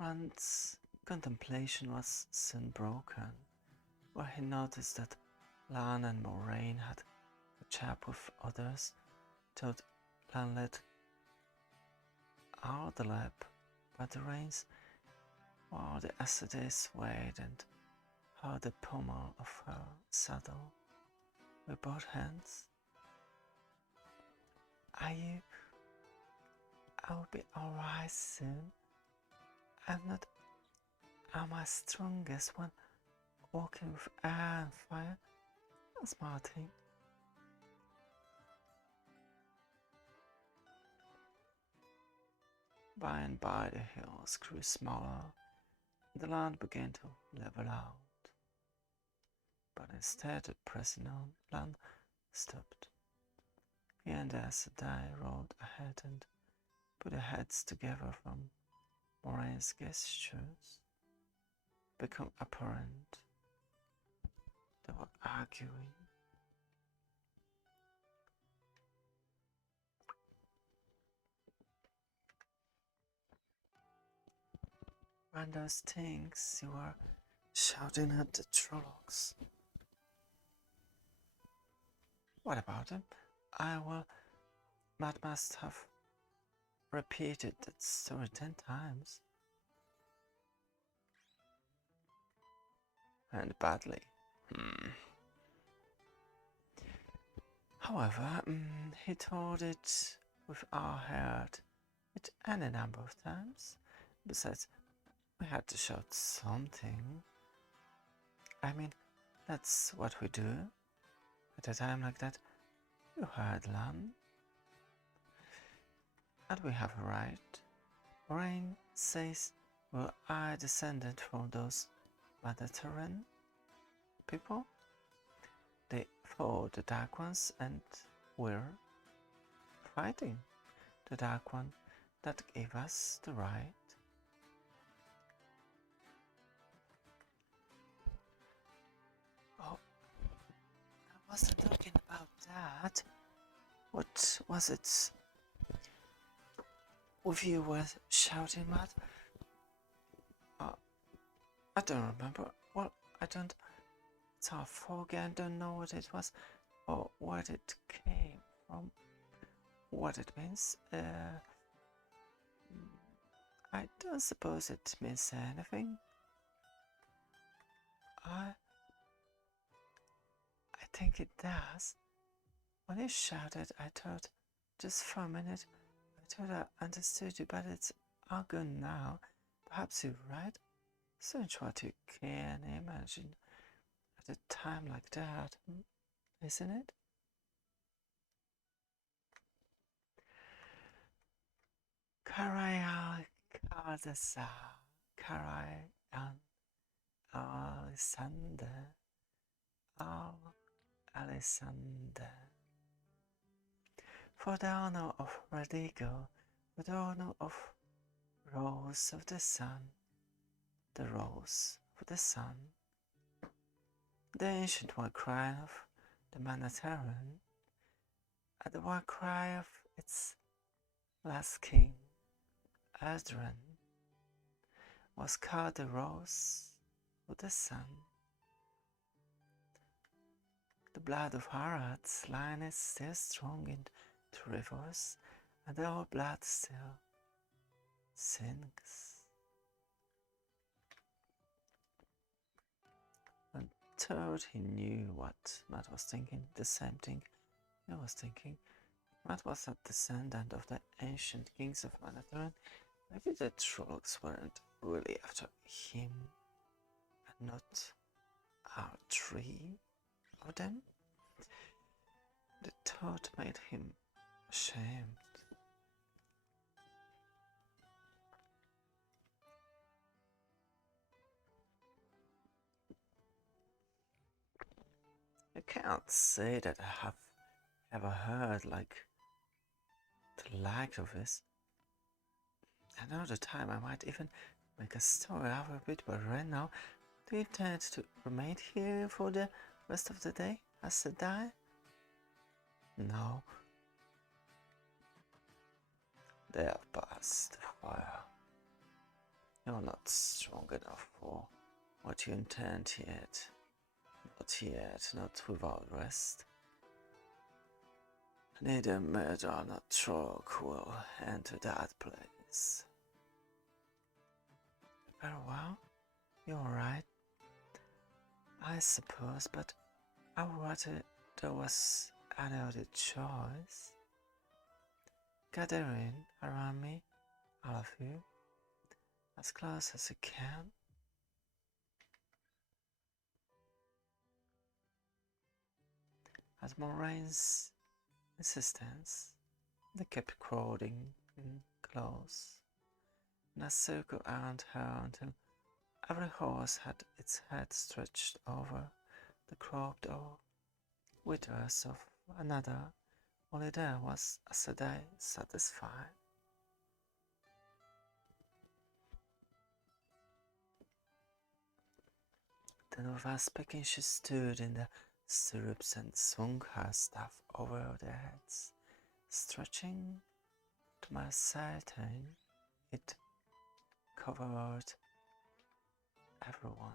Rand's contemplation was soon broken, where he noticed that Lan and Moraine had caught up with others, thought Lan led out the lap by the reins, while the Acidae swayed and held the pommel of her saddle with both hands. Are you? I'll be alright soon. I'm not at my strongest when walking with air and fire. A smart thing. By and by the hills grew smaller, and the land began to level out. But instead of pressing on, land stopped. He and Acidae rode ahead and put their heads together from Moraine's gestures. Become apparent. They were arguing. Randall's thinks you were shouting at the Trollocs. What about him? Matt must have repeated that story 10 times. And badly. However, he told it with our heart it any number of times. Besides, we had to shout something. I mean, that's what we do. At a time like that, you heard Lan. And we have a right. Moraine says we're a descendant from those Mediterranean people. They fought the Dark Ones and we're fighting the Dark One. that gave us the right. Oh, I wasn't talking about that. What was it? If you were shouting at? I don't remember. Well, I don't. It's all foggy. I don't know what it was or what it came from. What it means. I don't suppose it means anything. I think it does. When you shouted, I thought, just for a minute, I thought I understood you, but it's all gone now. Perhaps you're right. Such what you can imagine at a time like that, isn't it? Karai Kazasa, Karai and Alexander, Alexander. For the honor of Radigo, for the honor of Rose of the Sun, the Rose of the Sun, the ancient war cry of the Manataran, and the war cry of its last king, Azdran, was called the Rose of the Sun. The blood of Harald's line is still strong in the rivers, and our blood still sinks. And third, he knew what Matt was thinking, the same thing I was thinking. Matt was a descendant of the ancient kings of Manhattan. Maybe the trolls weren't really after him, and not our three of them. The thought made him ashamed. I can't say that I have ever heard the like of this. Another time I might even make a story out of it, but right now, do you intend to remain here for the rest of the day as I die? No. They have passed a while. You're not strong enough for what you intend yet. Not yet, not without rest. Neither murder nor Trog will enter that place. Very well, you're right, I suppose, but I would rather there was any other choice. Gather in around me, all of you, as close as you can. At Moraine's insistence, they kept crowding in close, in a circle around her until every horse had its head stretched over the cropped or withers of another. Only there was a Shadar satisfied. Then without speaking she stood in the stirrups and swung her staff over their heads, stretching to my certain it covered everyone.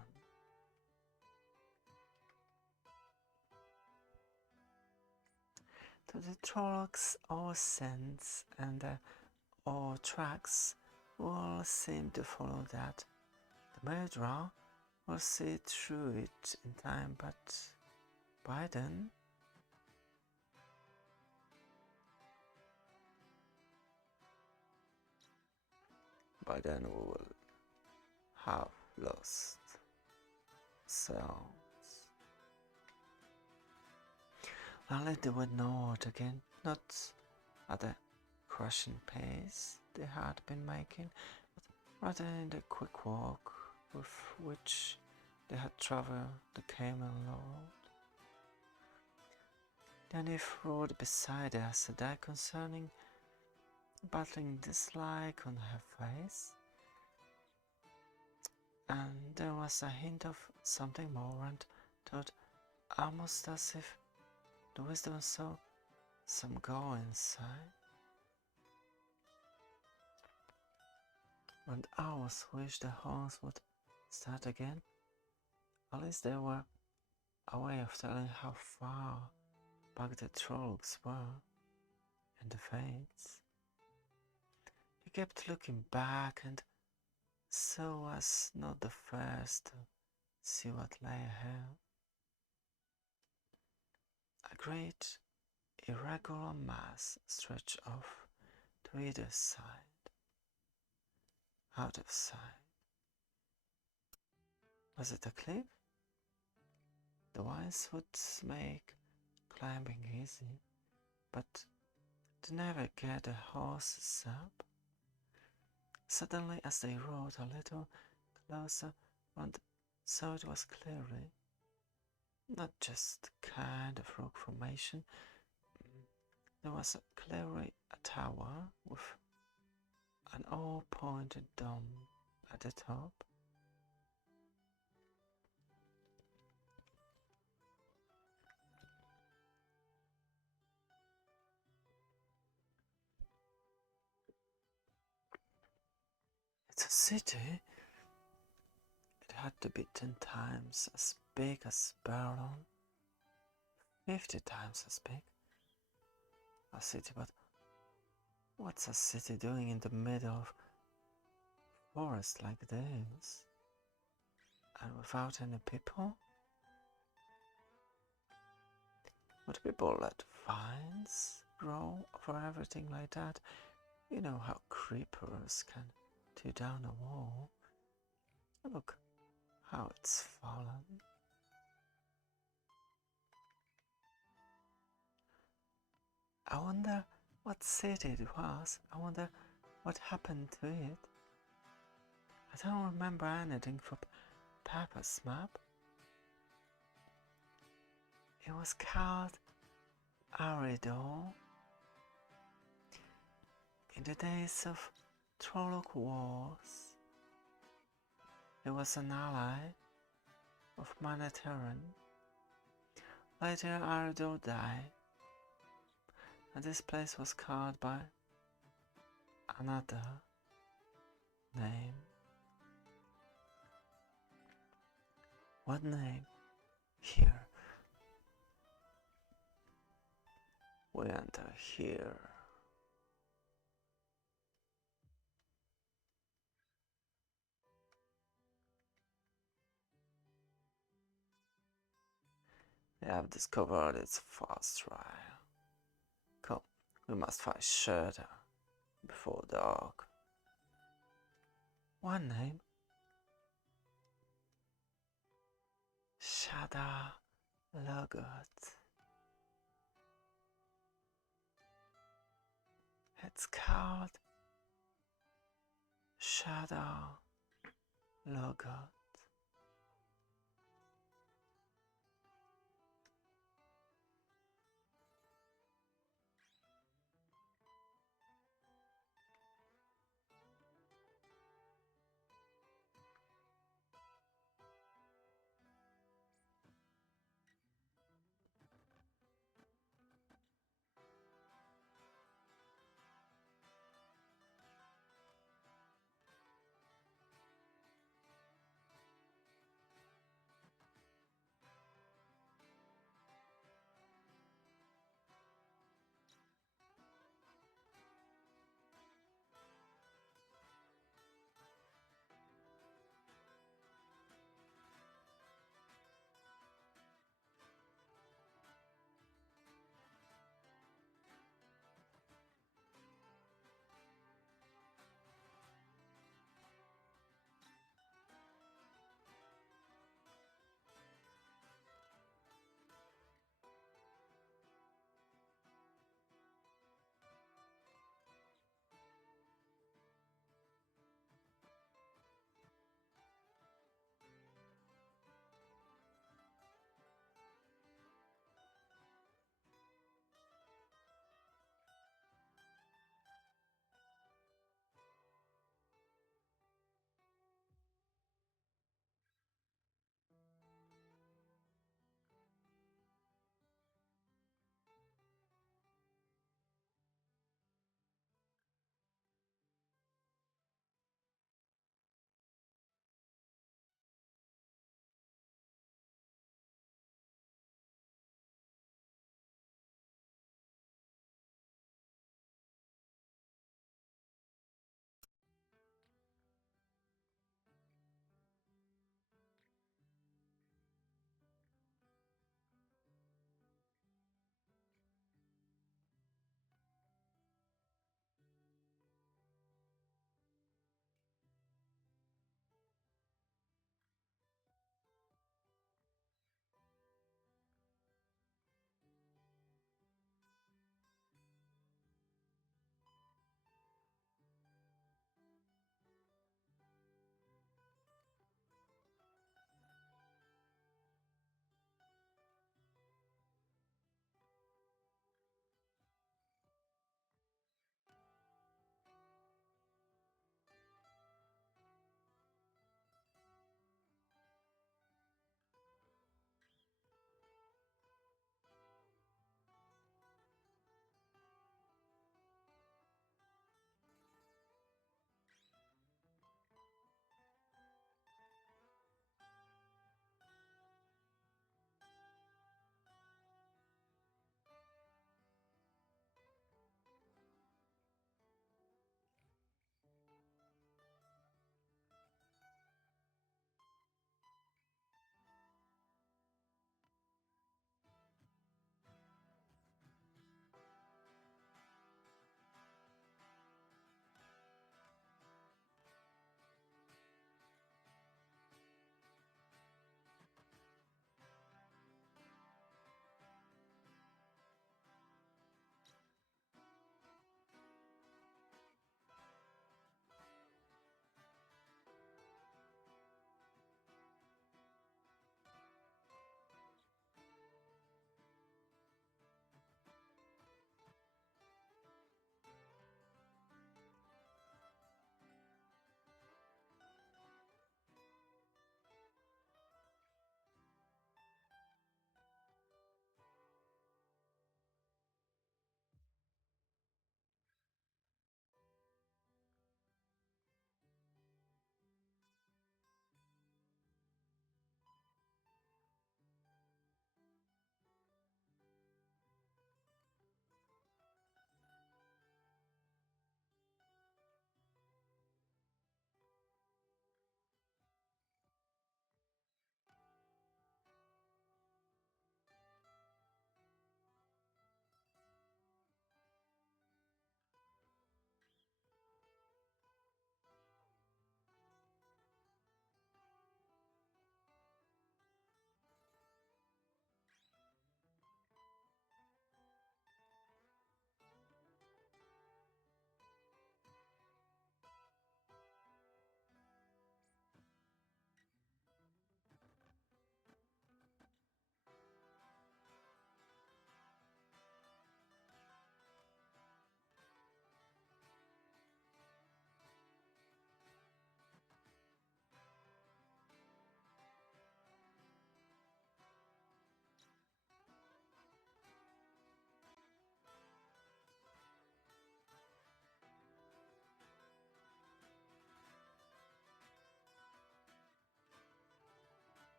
To the trolls, all scents and all tracks will seem to follow that. The murderer will see through it in time, but by then, we will have lost sounds. Only they would know it again, not at the crushing pace they had been making, but rather in the quick walk with which they had travelled the camel road. Then if rode beside us, that concerning battling dislike on her face, and there was a hint of something more, and thought almost as if the wisdom saw some go inside. And I always wished the horns would start again. At least they were a way of telling how far back the trolls were in the fates. He kept looking back, and so was not the first to see what lay ahead. A great irregular mass stretched off to either side, out of sight. Was it a cliff? The wise would make climbing easy, but to never get the horses up. Suddenly, as they rode a little closer, and so it was clearly not just kind of rock formation. There was clearly a tower with an all-pointed dome at the top. It's a city. It had to be 10 times as big as Berlin, 50 times as big. A city, but what's a city doing in the middle of forest like this? And without any people? Would people let vines grow over everything like that? You know how creepers can tear down a wall. Look how it's fallen. I wonder what city it was. I wonder what happened to it. I don't remember anything from Papa's map. It was called Aridor. In the days of Trolloc Wars, it was an ally of Maneteren. Later Aridor died, and this place was called by another name. What name? Here. We enter here. They have discovered its fast trial. Come, we must find Shadar before dark. One name? Shadar Logoth. It's called Shadar Logoth.